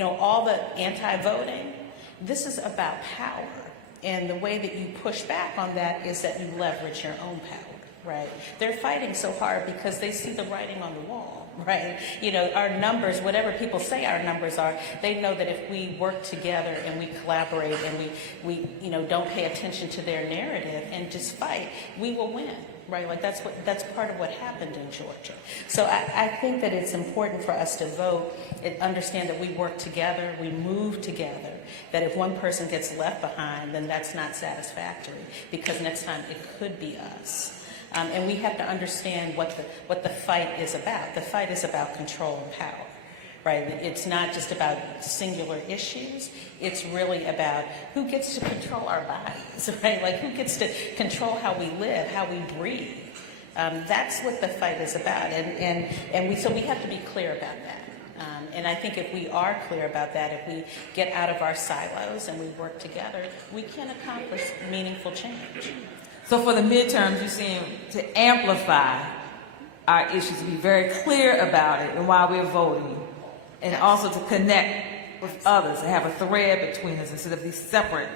all the anti-voting. This is about power. And the way that you push back on that is that you leverage your own power, right? They're fighting so hard because they see the writing on the wall. Right? Our numbers, whatever people say our numbers are, they know that if we work together and we collaborate and we don't pay attention to their narrative and just fight, we will win. Right? Like that's part of what happened in Georgia. So I think that it's important for us to vote and understand that we work together, we move together, that if one person gets left behind, then that's not satisfactory, because next time it could be us. And we have to understand what the fight is about. The fight is about control and power, right? It's not just about singular issues. It's really about who gets to control our bodies, right? Like who gets to control how we live, how we breathe. That's what the fight is about. So we have to be clear about that. And I think if we are clear about that, if we get out of our silos and we work together, we can accomplish meaningful change. So for the midterms, you seem to amplify our issues, to be very clear about it and why we're voting, and also to connect with others, to have a thread between us instead of these separate.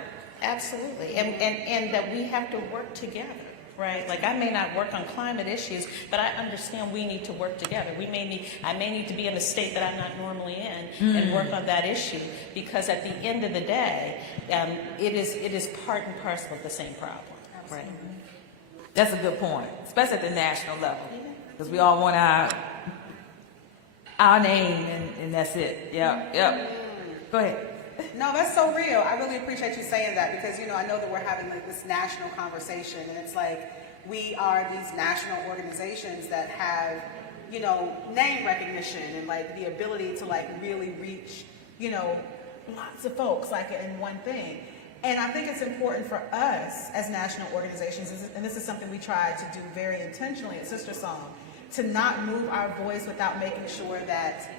Absolutely, and that we have to work together, right? Like I may not work on climate issues, but I understand we need to work together. I may need to be in a state that I'm not normally in and work on that issue, because at the end of the day, it is part and parcel of the same problem. Right. That's a good point, especially at the national level, because we all want our name and that's it. Yep. Go ahead. No, that's so real. I really appreciate you saying that, because I know that we're having like this national conversation, and it's like we are these national organizations that have name recognition and like the ability to like really reach lots of folks like in one thing. And I think it's important for us as national organizations, and this is something we try to do very intentionally at Sister Song, to not move our voice without making sure that,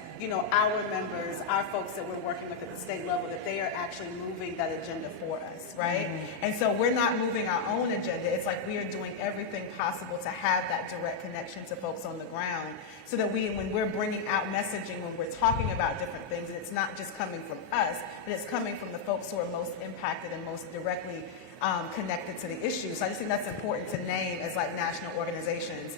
our members, our folks that we're working with at the state level, that they are actually moving that agenda for us, right? Mm-hmm. And so we're not moving our own agenda. It's like we are doing everything possible to have that direct connection to folks on the ground, so that when we're bringing out messaging, when we're talking about different things, and it's not just coming from us, but it's coming from the folks who are most impacted and most directly connected to the issue. So I just think that's important to name as like national organizations.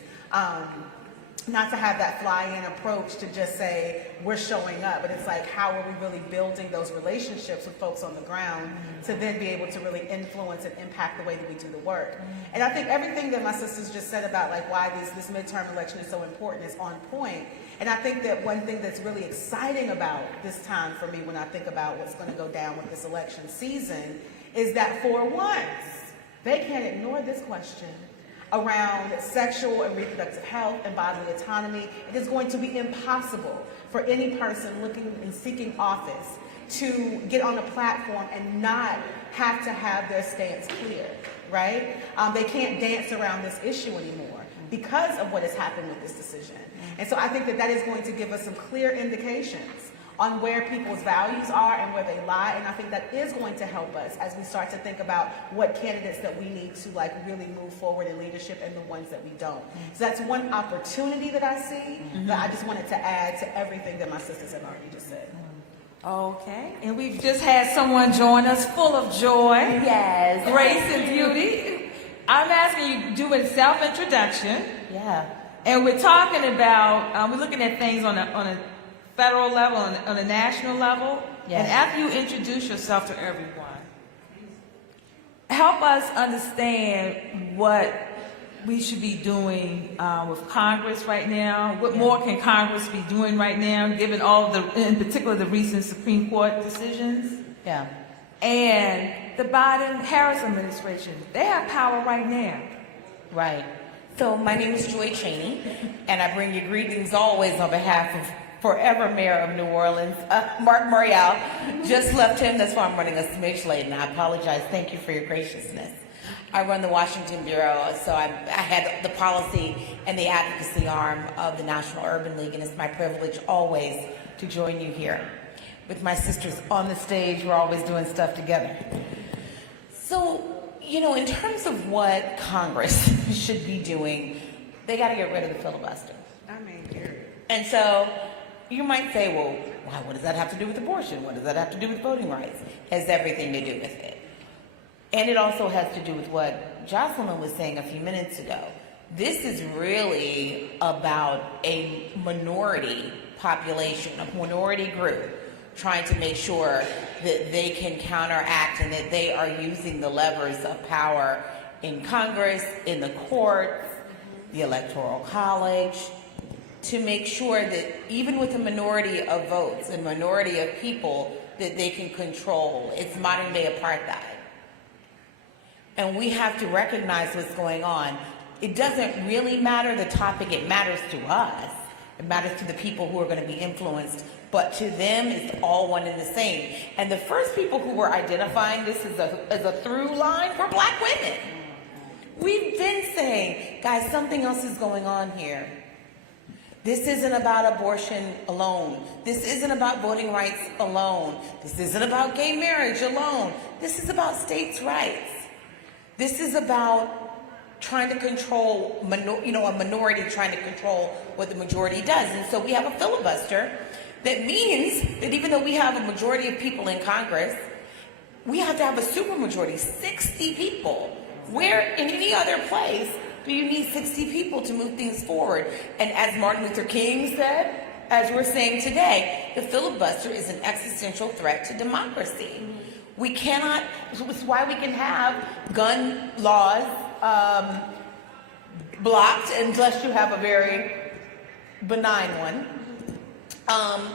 Not to have that fly-in approach to just say we're showing up, but it's like, how are we really building those relationships with folks on the ground to then be able to really influence and impact the way that we do the work. And I think everything that my sisters just said about like why this midterm election is so important is on point. And I think that one thing that's really exciting about this time for me when I think about what's going to go down with this election season is that for once, They can't ignore this question around sexual and reproductive health and bodily autonomy. It is going to be impossible for any person looking and seeking office to get on a platform and not have to have their stance clear, right? They can't dance around this issue anymore because of what has happened with this decision. And so I think that that is going to give us some clear indications on where people's values are and where they lie. And I think that is going to help us as we start to think about what candidates that we need to like really move forward in leadership and the ones that we don't. So that's one opportunity that I see that I just wanted to add to everything that my sisters have already just said. Okay, and we've just had someone join us full of joy, Yes. grace, and beauty. I'm asking you to do a self-introduction. Yeah. And we're talking about, we're looking at things on a federal level, on a national level. Yes. And after you introduce yourself to everyone, help us understand what we should be doing with Congress right now. What more can Congress be doing right now, given all the, in particular, the recent Supreme Court decisions? Yeah. And the Biden-Harris administration, they have power right now. Right. So my name is Joy Cheney, and I bring you greetings always on behalf of forever Mayor of New Orleans, Marc Morial. Just left him, that's why I'm running a smidge late, and I apologize. Thank you for your graciousness. I run the Washington Bureau, so I had the policy and the advocacy arm of the National Urban League, and it's my privilege always to join you here. With my sisters on the stage, we're always doing stuff together. So, you know, in terms of what Congress should be doing, they got to get rid of the filibuster. I mean, period. And so you might say, well, what does that have to do with abortion? What does that have to do with voting rights? It has everything to do with it. And it also has to do with what Jocelyn was saying a few minutes ago. This is really about a minority population, a minority group, trying to make sure that they can counteract and that they are using the levers of power in Congress, in the courts, the Electoral College, to make sure that even with a minority of votes, a minority of people, that they can control. It's modern day apartheid. And we have to recognize what's going on. It doesn't really matter the topic, it matters to us. It matters to the people who are going to be influenced. But to them, it's all one and the same. And the first people who were identifying this as a through line were Black women. We've been saying, guys, something else is going on here. This isn't about abortion alone. This isn't about voting rights alone. This isn't about gay marriage alone. This is about states' rights. This is about trying to control, a minority trying to control what the majority does. And so we have a filibuster that means that even though we have a majority of people in Congress, we have to have a supermajority, 60 people. Where in any other place do you need 60 people to move things forward? And as Martin Luther King said, as we're saying today, the filibuster is an existential threat to democracy. We cannot, it's why we can have gun laws blocked unless you have a very benign one.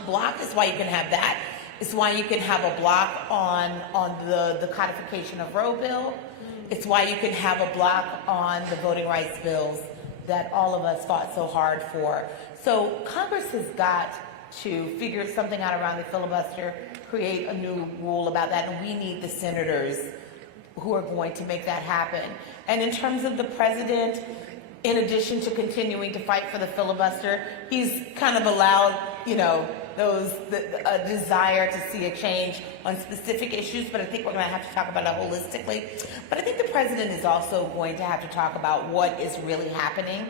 Blocked is why you can have that. It's why you can have a block on the codification of Roe bill. It's why you can have a block on the voting rights bills that all of us fought so hard for. So Congress has got to figure something out around the filibuster, create a new rule about that, and we need the senators who are going to make that happen. And in terms of the president, in addition to continuing to fight for the filibuster, he's kind of allowed, a desire to see a change on specific issues, but I think we're going to have to talk about it holistically. But I think the president is also going to have to talk about what is really happening.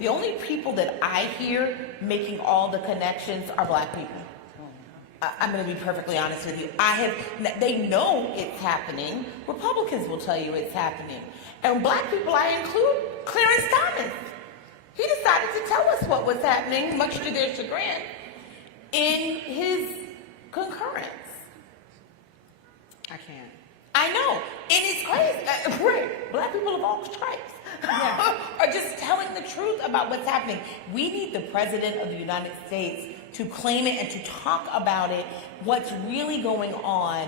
The only people that I hear making all the connections are Black people. I'm going to be perfectly honest with you. They know it's happening. Republicans will tell you it's happening. And Black people, I include Clarence Thomas. He decided to tell us what was happening, much to their chagrin, in his concurrence. I can't. I know. And it's crazy. Black people of all stripes are just telling the truth about what's happening. We need the President of the United States to claim it and to talk about it, what's really going on,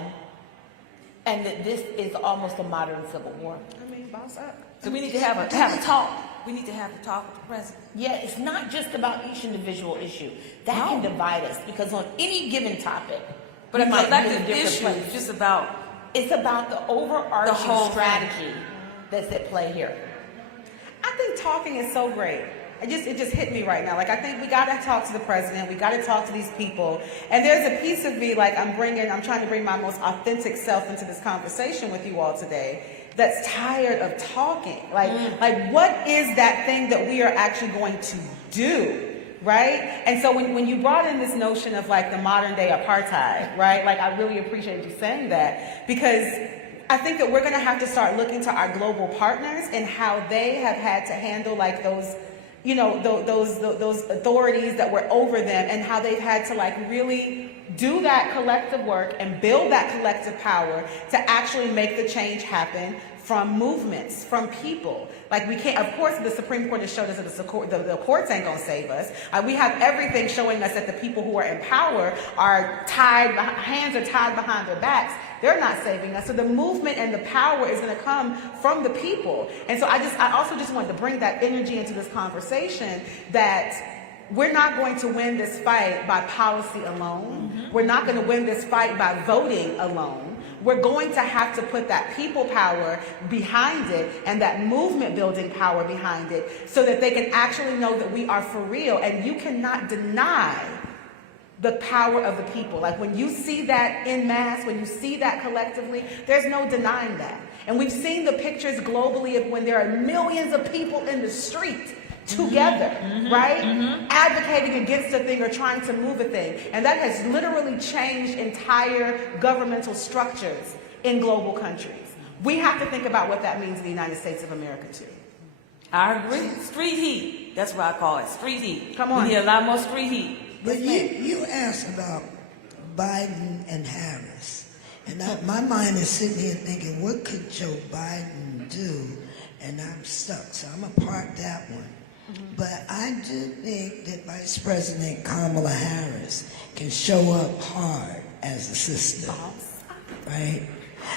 and that this is almost a modern civil war. I mean, boss up. So we need to have a talk. We need to have a talk with the president. Yeah, it's not just about each individual issue. That can divide us because on any given topic, but a collective different issue place. is just about it's about the overarching whole strategy that's at play here. I think talking is so great. It just hit me right now. Like, I think we got to talk to the president. We got to talk to these people. And there's a piece of me, like, I'm trying to bring my most authentic self into this conversation with you all today that's tired of talking. Like what is that thing that we are actually going to do? Right? And so when you brought in this notion of like the modern day apartheid, right? Like, I really appreciate you saying that, because I think that we're going to have to start looking to our global partners and how they have had to handle like those, you know, those authorities that were over them, and how they've had to like really do that collective work and build that collective power to actually make the change happen from movements, from people. Like, we can't, of course, the Supreme Court has showed us that the courts ain't gonna save us. We have everything showing us that the people who are in power are hands are tied behind their backs. They're not saving us. So the movement and the power is gonna come from the people. And so I also just wanted to bring that energy into this conversation, that we're not going to win this fight by policy alone. Mm-hmm. We're not going to win this fight by voting alone. We're going to have to put that people power behind it and that movement building power behind it, so that they can actually know that we are for real. And you cannot deny the power of the people. Like, when you see that en masse, when you see that collectively, there's no denying that. And we've seen the pictures globally of when there are millions of people in the street together, right? Advocating against a thing or trying to move a thing. And that has literally changed entire governmental structures in global countries. We have to think about what that means in the United States of America too. I agree. Street heat. That's what I call it. Street heat. Come on. We need a lot more street heat. But you asked about Biden and Harris. And my mind is sitting here thinking, what could Joe Biden do? And I'm stuck, so I'm going to park that one. But I do think that Vice President Kamala Harris can show up hard as a sister, right?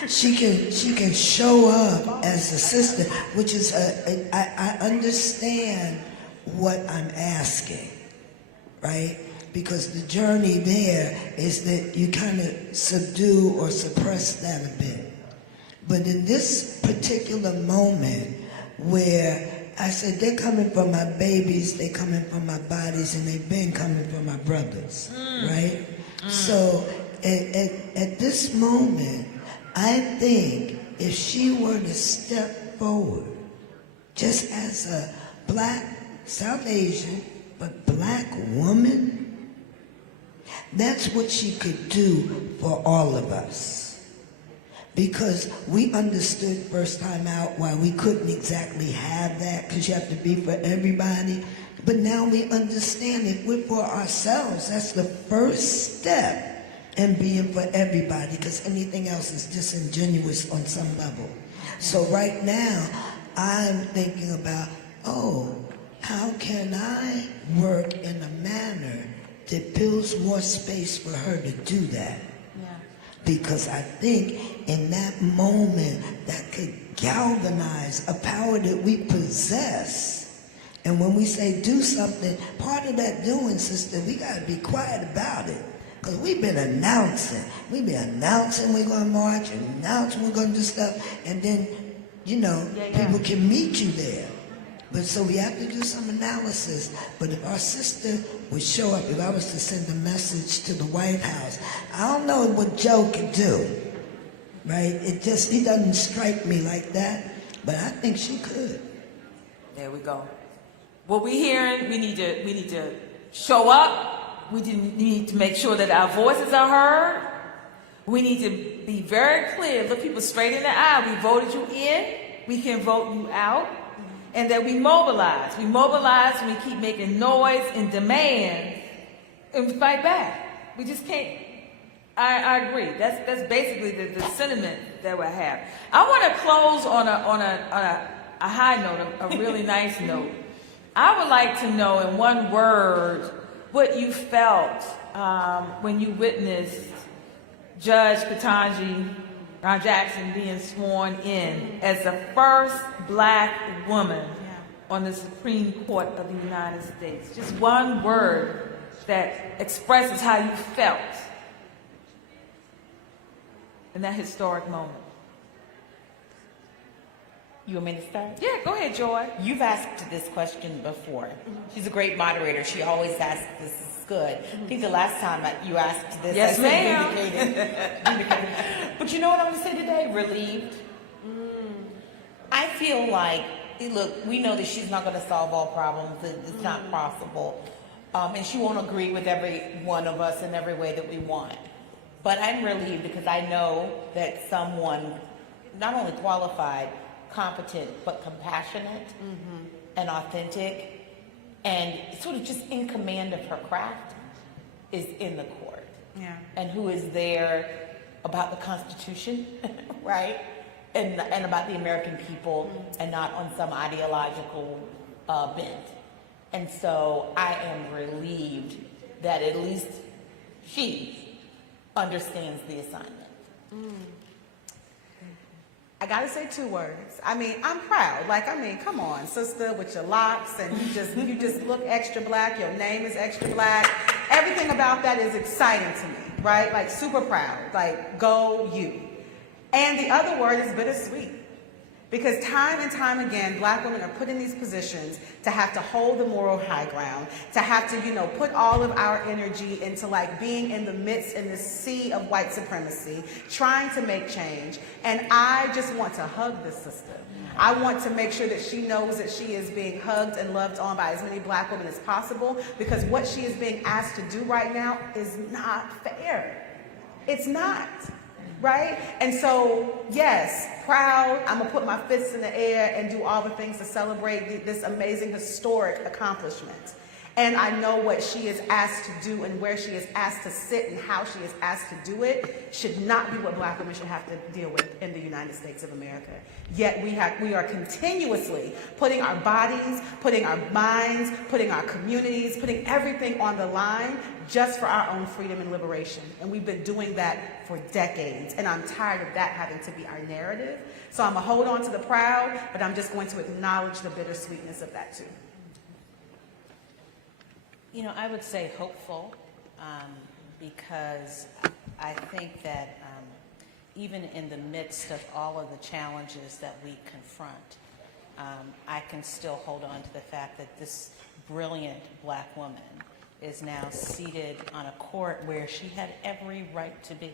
She can show up as a sister, which is I understand what I'm asking, right? Because the journey there is that you kind of subdue or suppress that a bit. But in this particular moment where I said, they're coming for my babies, they're coming for my bodies, and they've been coming for my brothers, right? So at this moment, I think if she were to step forward, just as a black, South Asian, but black woman, that's what she could do for all of us. Because we understood first time out why we couldn't exactly have that, because you have to be for everybody. But now we understand if we're for ourselves, that's the first step in being for everybody, because anything else is disingenuous on some level. So right now, I'm thinking about, how can I work in a manner that builds more space for her to do that? Because I think in that moment that could galvanize a power that we possess. And when we say do something, part of that doing, sister, we got to be quiet about it. Because we've been announcing. We've been announcing we're going to march, and announcing we're going to do stuff. And then, people can meet you there. But so we have to do some analysis. But if our sister would show up, if I was to send a message to the White House, I don't know what Joe could do, right? He doesn't strike me like that, but I think she could. There we go. What we're hearing, we need to show up. We need to make sure that our voices are heard. We need to be very clear, look people straight in the eye. We voted you in, we can vote you out. And that we mobilize. We mobilize and we keep making noise and demand and we fight back. We just can't. I agree. That's basically the sentiment that we have. I want to close on a high note, a really nice note. I would like to know in one word what you felt when you witnessed Judge Ketanji Ron Jackson being sworn in as the first black woman on the Supreme Court of the United States. Just one word that expresses how you felt in that historic moment. You want me to start? Yeah, go ahead, Joy. You've asked this question before. She's a great moderator. She always asks this. Is good. I think the last time you asked this, yes, I ma'am. Vindicated. But you know what I'm going to say today? Relieved. I feel like, look, we know that she's not going to solve all problems. It's not possible. And she won't agree with every one of us in every way that we want. But I'm relieved because I know that someone, not only qualified, competent, but compassionate and authentic and sort of just in command of her craft is in the court. Yeah. And who is there about the Constitution, right? And about the American people and not on some ideological bent. And so I am relieved that at least she understands the assignment. I gotta say 2 words. I mean, I'm proud. Come on, sister, with your locks, and you just look extra black. Your name is extra black. Everything about that is exciting to me, right? Like, super proud. Like, go you. And the other word is bittersweet. Because time and time again, black women are put in these positions to have to hold the moral high ground, to have to, put all of our energy into being in the midst in this sea of white supremacy, trying to make change. And I just want to hug this sister. I want to make sure that she knows that she is being hugged and loved on by as many black women as possible, because what she is being asked to do right now is not fair. It's not. Right? And so, yes, proud. I'm going to put my fists in the air and do all the things to celebrate this amazing, historic accomplishment. And I know what she is asked to do and where she is asked to sit and how she is asked to do it should not be what black women should have to deal with in the United States of America. Yet we are continuously putting our bodies, putting our minds, putting our communities, putting everything on the line just for our own freedom and liberation. And we've been doing that for decades. And I'm tired of that having to be our narrative. So I'm going to hold on to the proud, but I'm just going to acknowledge the bittersweetness of that too. I would say hopeful, because I think that even in the midst of all of the challenges that we confront, I can still hold on to the fact that this brilliant black woman is now seated on a court where she had every right to be.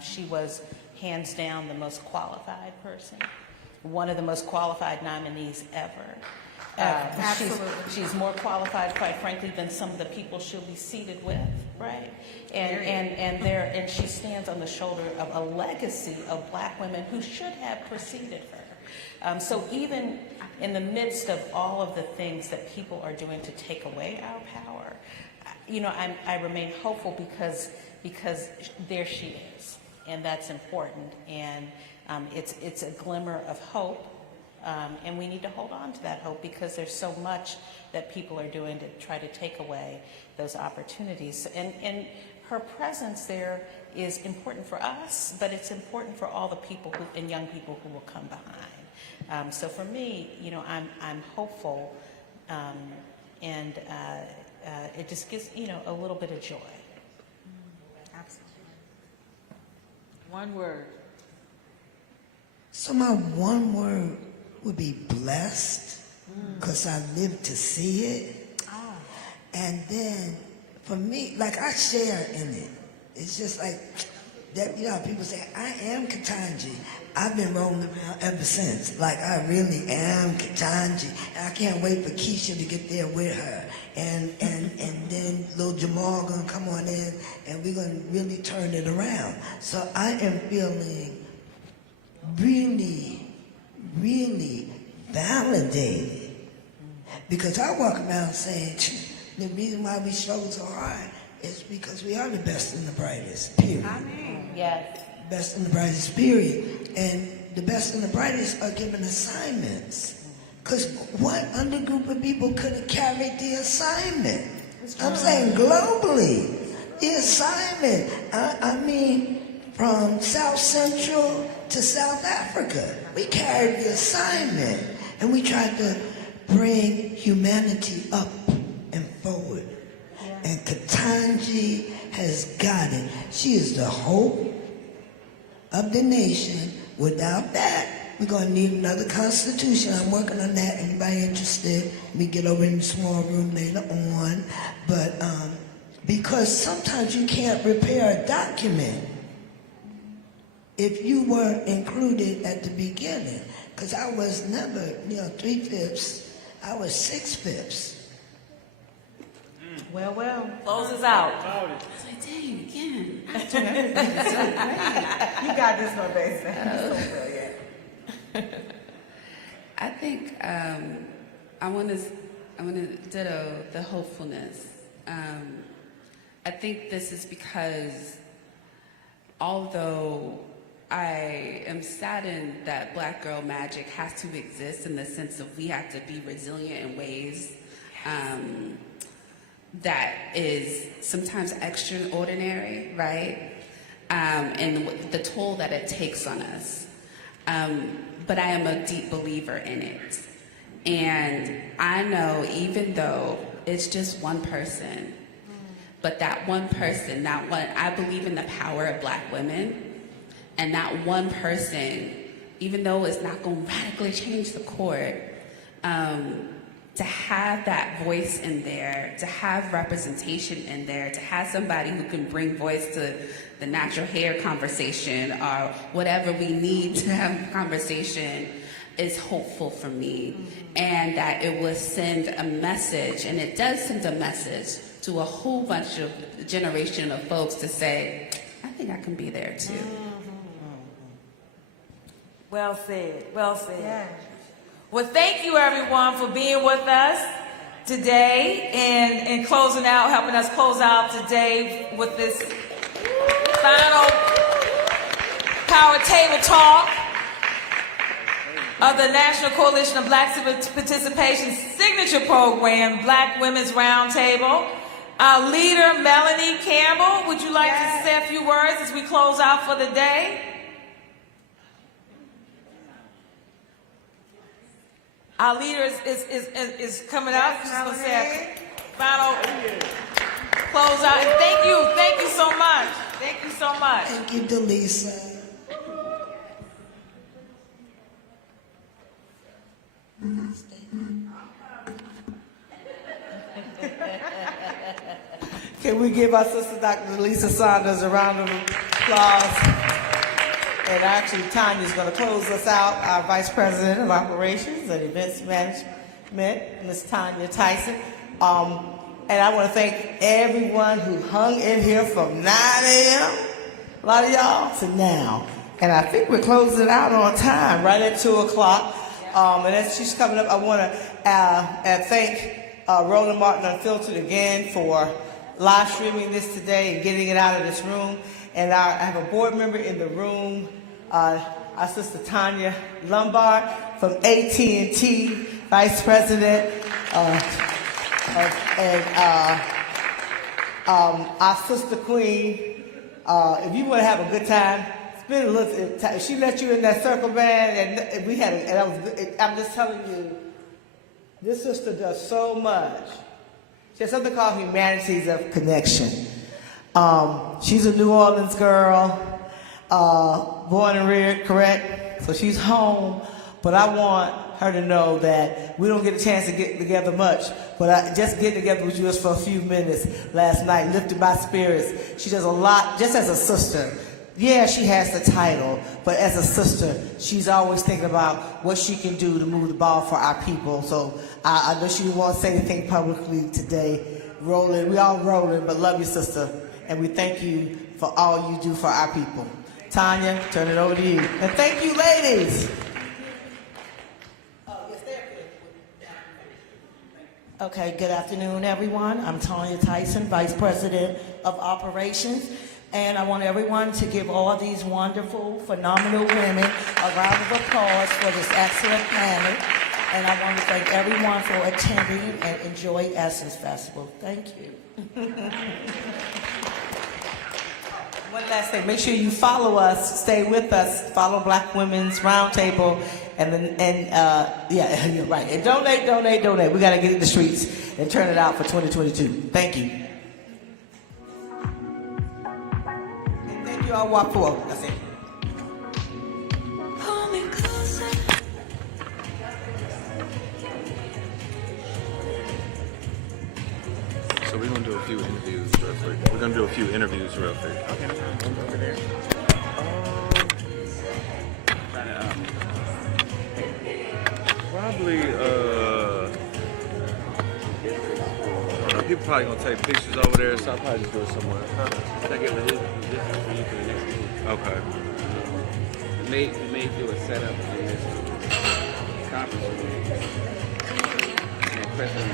She was hands down the most qualified person, one of the most qualified nominees ever. She's more qualified, quite frankly, than some of the people she'll be seated with, right? And she stands on the shoulder of a legacy of black women who should have preceded her. So even in the midst of all of the things that people are doing to take away our power, I remain hopeful because there she is, and that's important, and it's a glimmer of hope. And we need to hold on to that hope because there's so much that people are doing to try to take away those opportunities. And her presence there is important for us, but it's important for all the people and young people who will come behind. So for me, I'm hopeful, and it just gives a little bit of joy. Absolutely. One word. So my one word would be blessed, because I lived to see it. And then for me, I share in it. It's just like that, people say, I am Ketanji. I've been rolling around ever since. I really am Ketanji. And I can't wait for Keisha to get there with her. And then little Jamal gonna come on in and we're gonna really turn it around. So I am feeling really, really validated, because I walk around saying the reason why we struggle so hard is because we are the best and the brightest, period. I mean, yes. Best and the brightest, period. And the best and the brightest are given assignments. Because what other group of people could have carried the assignment? I'm saying globally, the assignment. I mean, from South Central to South Africa. We carried the assignment, and we tried to bring humanity up and forward. And Ketanji has got it. She is the hope of the nation. Without that, we're going to need another constitution. I'm working on that. Anybody interested? We get over in the small room later on. But because sometimes you can't repair a document if you weren't included at the beginning. Because I was never, 3/5. I was 6/5. Well, close us out. I was like, dang, again. You got this one, baby. So brilliant. I think I want to ditto the hopefulness. I think this is because although I am saddened that Black Girl Magic has to exist in the sense of we have to be resilient in ways that is sometimes extraordinary, right? And the toll that it takes on us. But I am a deep believer in it. And I know even though it's just one person, but that one person, I believe in the power of Black women. And that one person, even though it's not going to radically change the court, to have that voice in there, to have representation in there, to have somebody who can bring voice to the natural hair conversation or whatever we need to have a conversation is hopeful for me. And that it will send a message, and it does send a message to a whole bunch of generation of folks to say, I think I can be there too. Well said. Well said. Yeah. Well, thank you everyone for being with us today and closing out, helping us close out today with this final power table talk of the National Coalition of Black Civic Participation signature program, Black Women's Roundtable. Our leader, Melanie Campbell, would you like to say a few words as we close out for the day? Our leader is coming up. She's going to say a final close out. And thank you so much. Thank you so much. Thank you, Delisa. Can we give our sister Dr. Lisa Saunders a round of applause? And actually, Tanya's going to close us out, our Vice President of Operations and Events Management, Ms. Tanya Tyson. And I want to thank everyone who hung in here from 9 a.m., a lot of y'all, to now. And I think we're closing out on time, right at 2 o'clock. And as she's coming up, I want to thank Roland Martin Unfiltered again for live streaming this today and getting it out of this room. And I have a board member in the room, our sister Tanya Lombard from AT&T, Vice President, and our sister Queen. If you want to have a good time, spend a little time. She let you in that circle band, and we had. I'm just telling you, this sister does so much. She has something called Humanities of Connection. She's a New Orleans girl, born and reared, correct? So she's home, but I want her to know that we don't get a chance to get together much, but I just getting together with you just for a few minutes last night lifted my spirits. She does a lot, just as a sister. Yeah, she has the title, but as a sister, she's always thinking about what she can do to move the ball for our people. So I know she won't say anything publicly today. Rolling, we all rolling, but love you, sister. And we thank you for all you do for our people. Tanya, turn it over to you. And thank you, ladies. Okay, good afternoon, everyone. I'm Tanya Tyson, Vice President of Operations. And I want everyone to give all these wonderful, phenomenal women a round of applause for this excellent panel. And I want to thank everyone for attending and enjoy Essence Festival. Thank you. I One last thing, make sure you follow us, stay with us, follow Black Women's Roundtable, yeah, you're right. And donate. We got to get in the streets and turn it out for 2022. Thank you. And thank you all, walk forward. That's it. So we're gonna do a few interviews real quick. Okay. Over there. Probably, I don't know, people probably gonna take pictures over there, so I'll probably just go somewhere. Huh? I get this for you for the next meeting. Okay. We may do a setup in this conference room. And President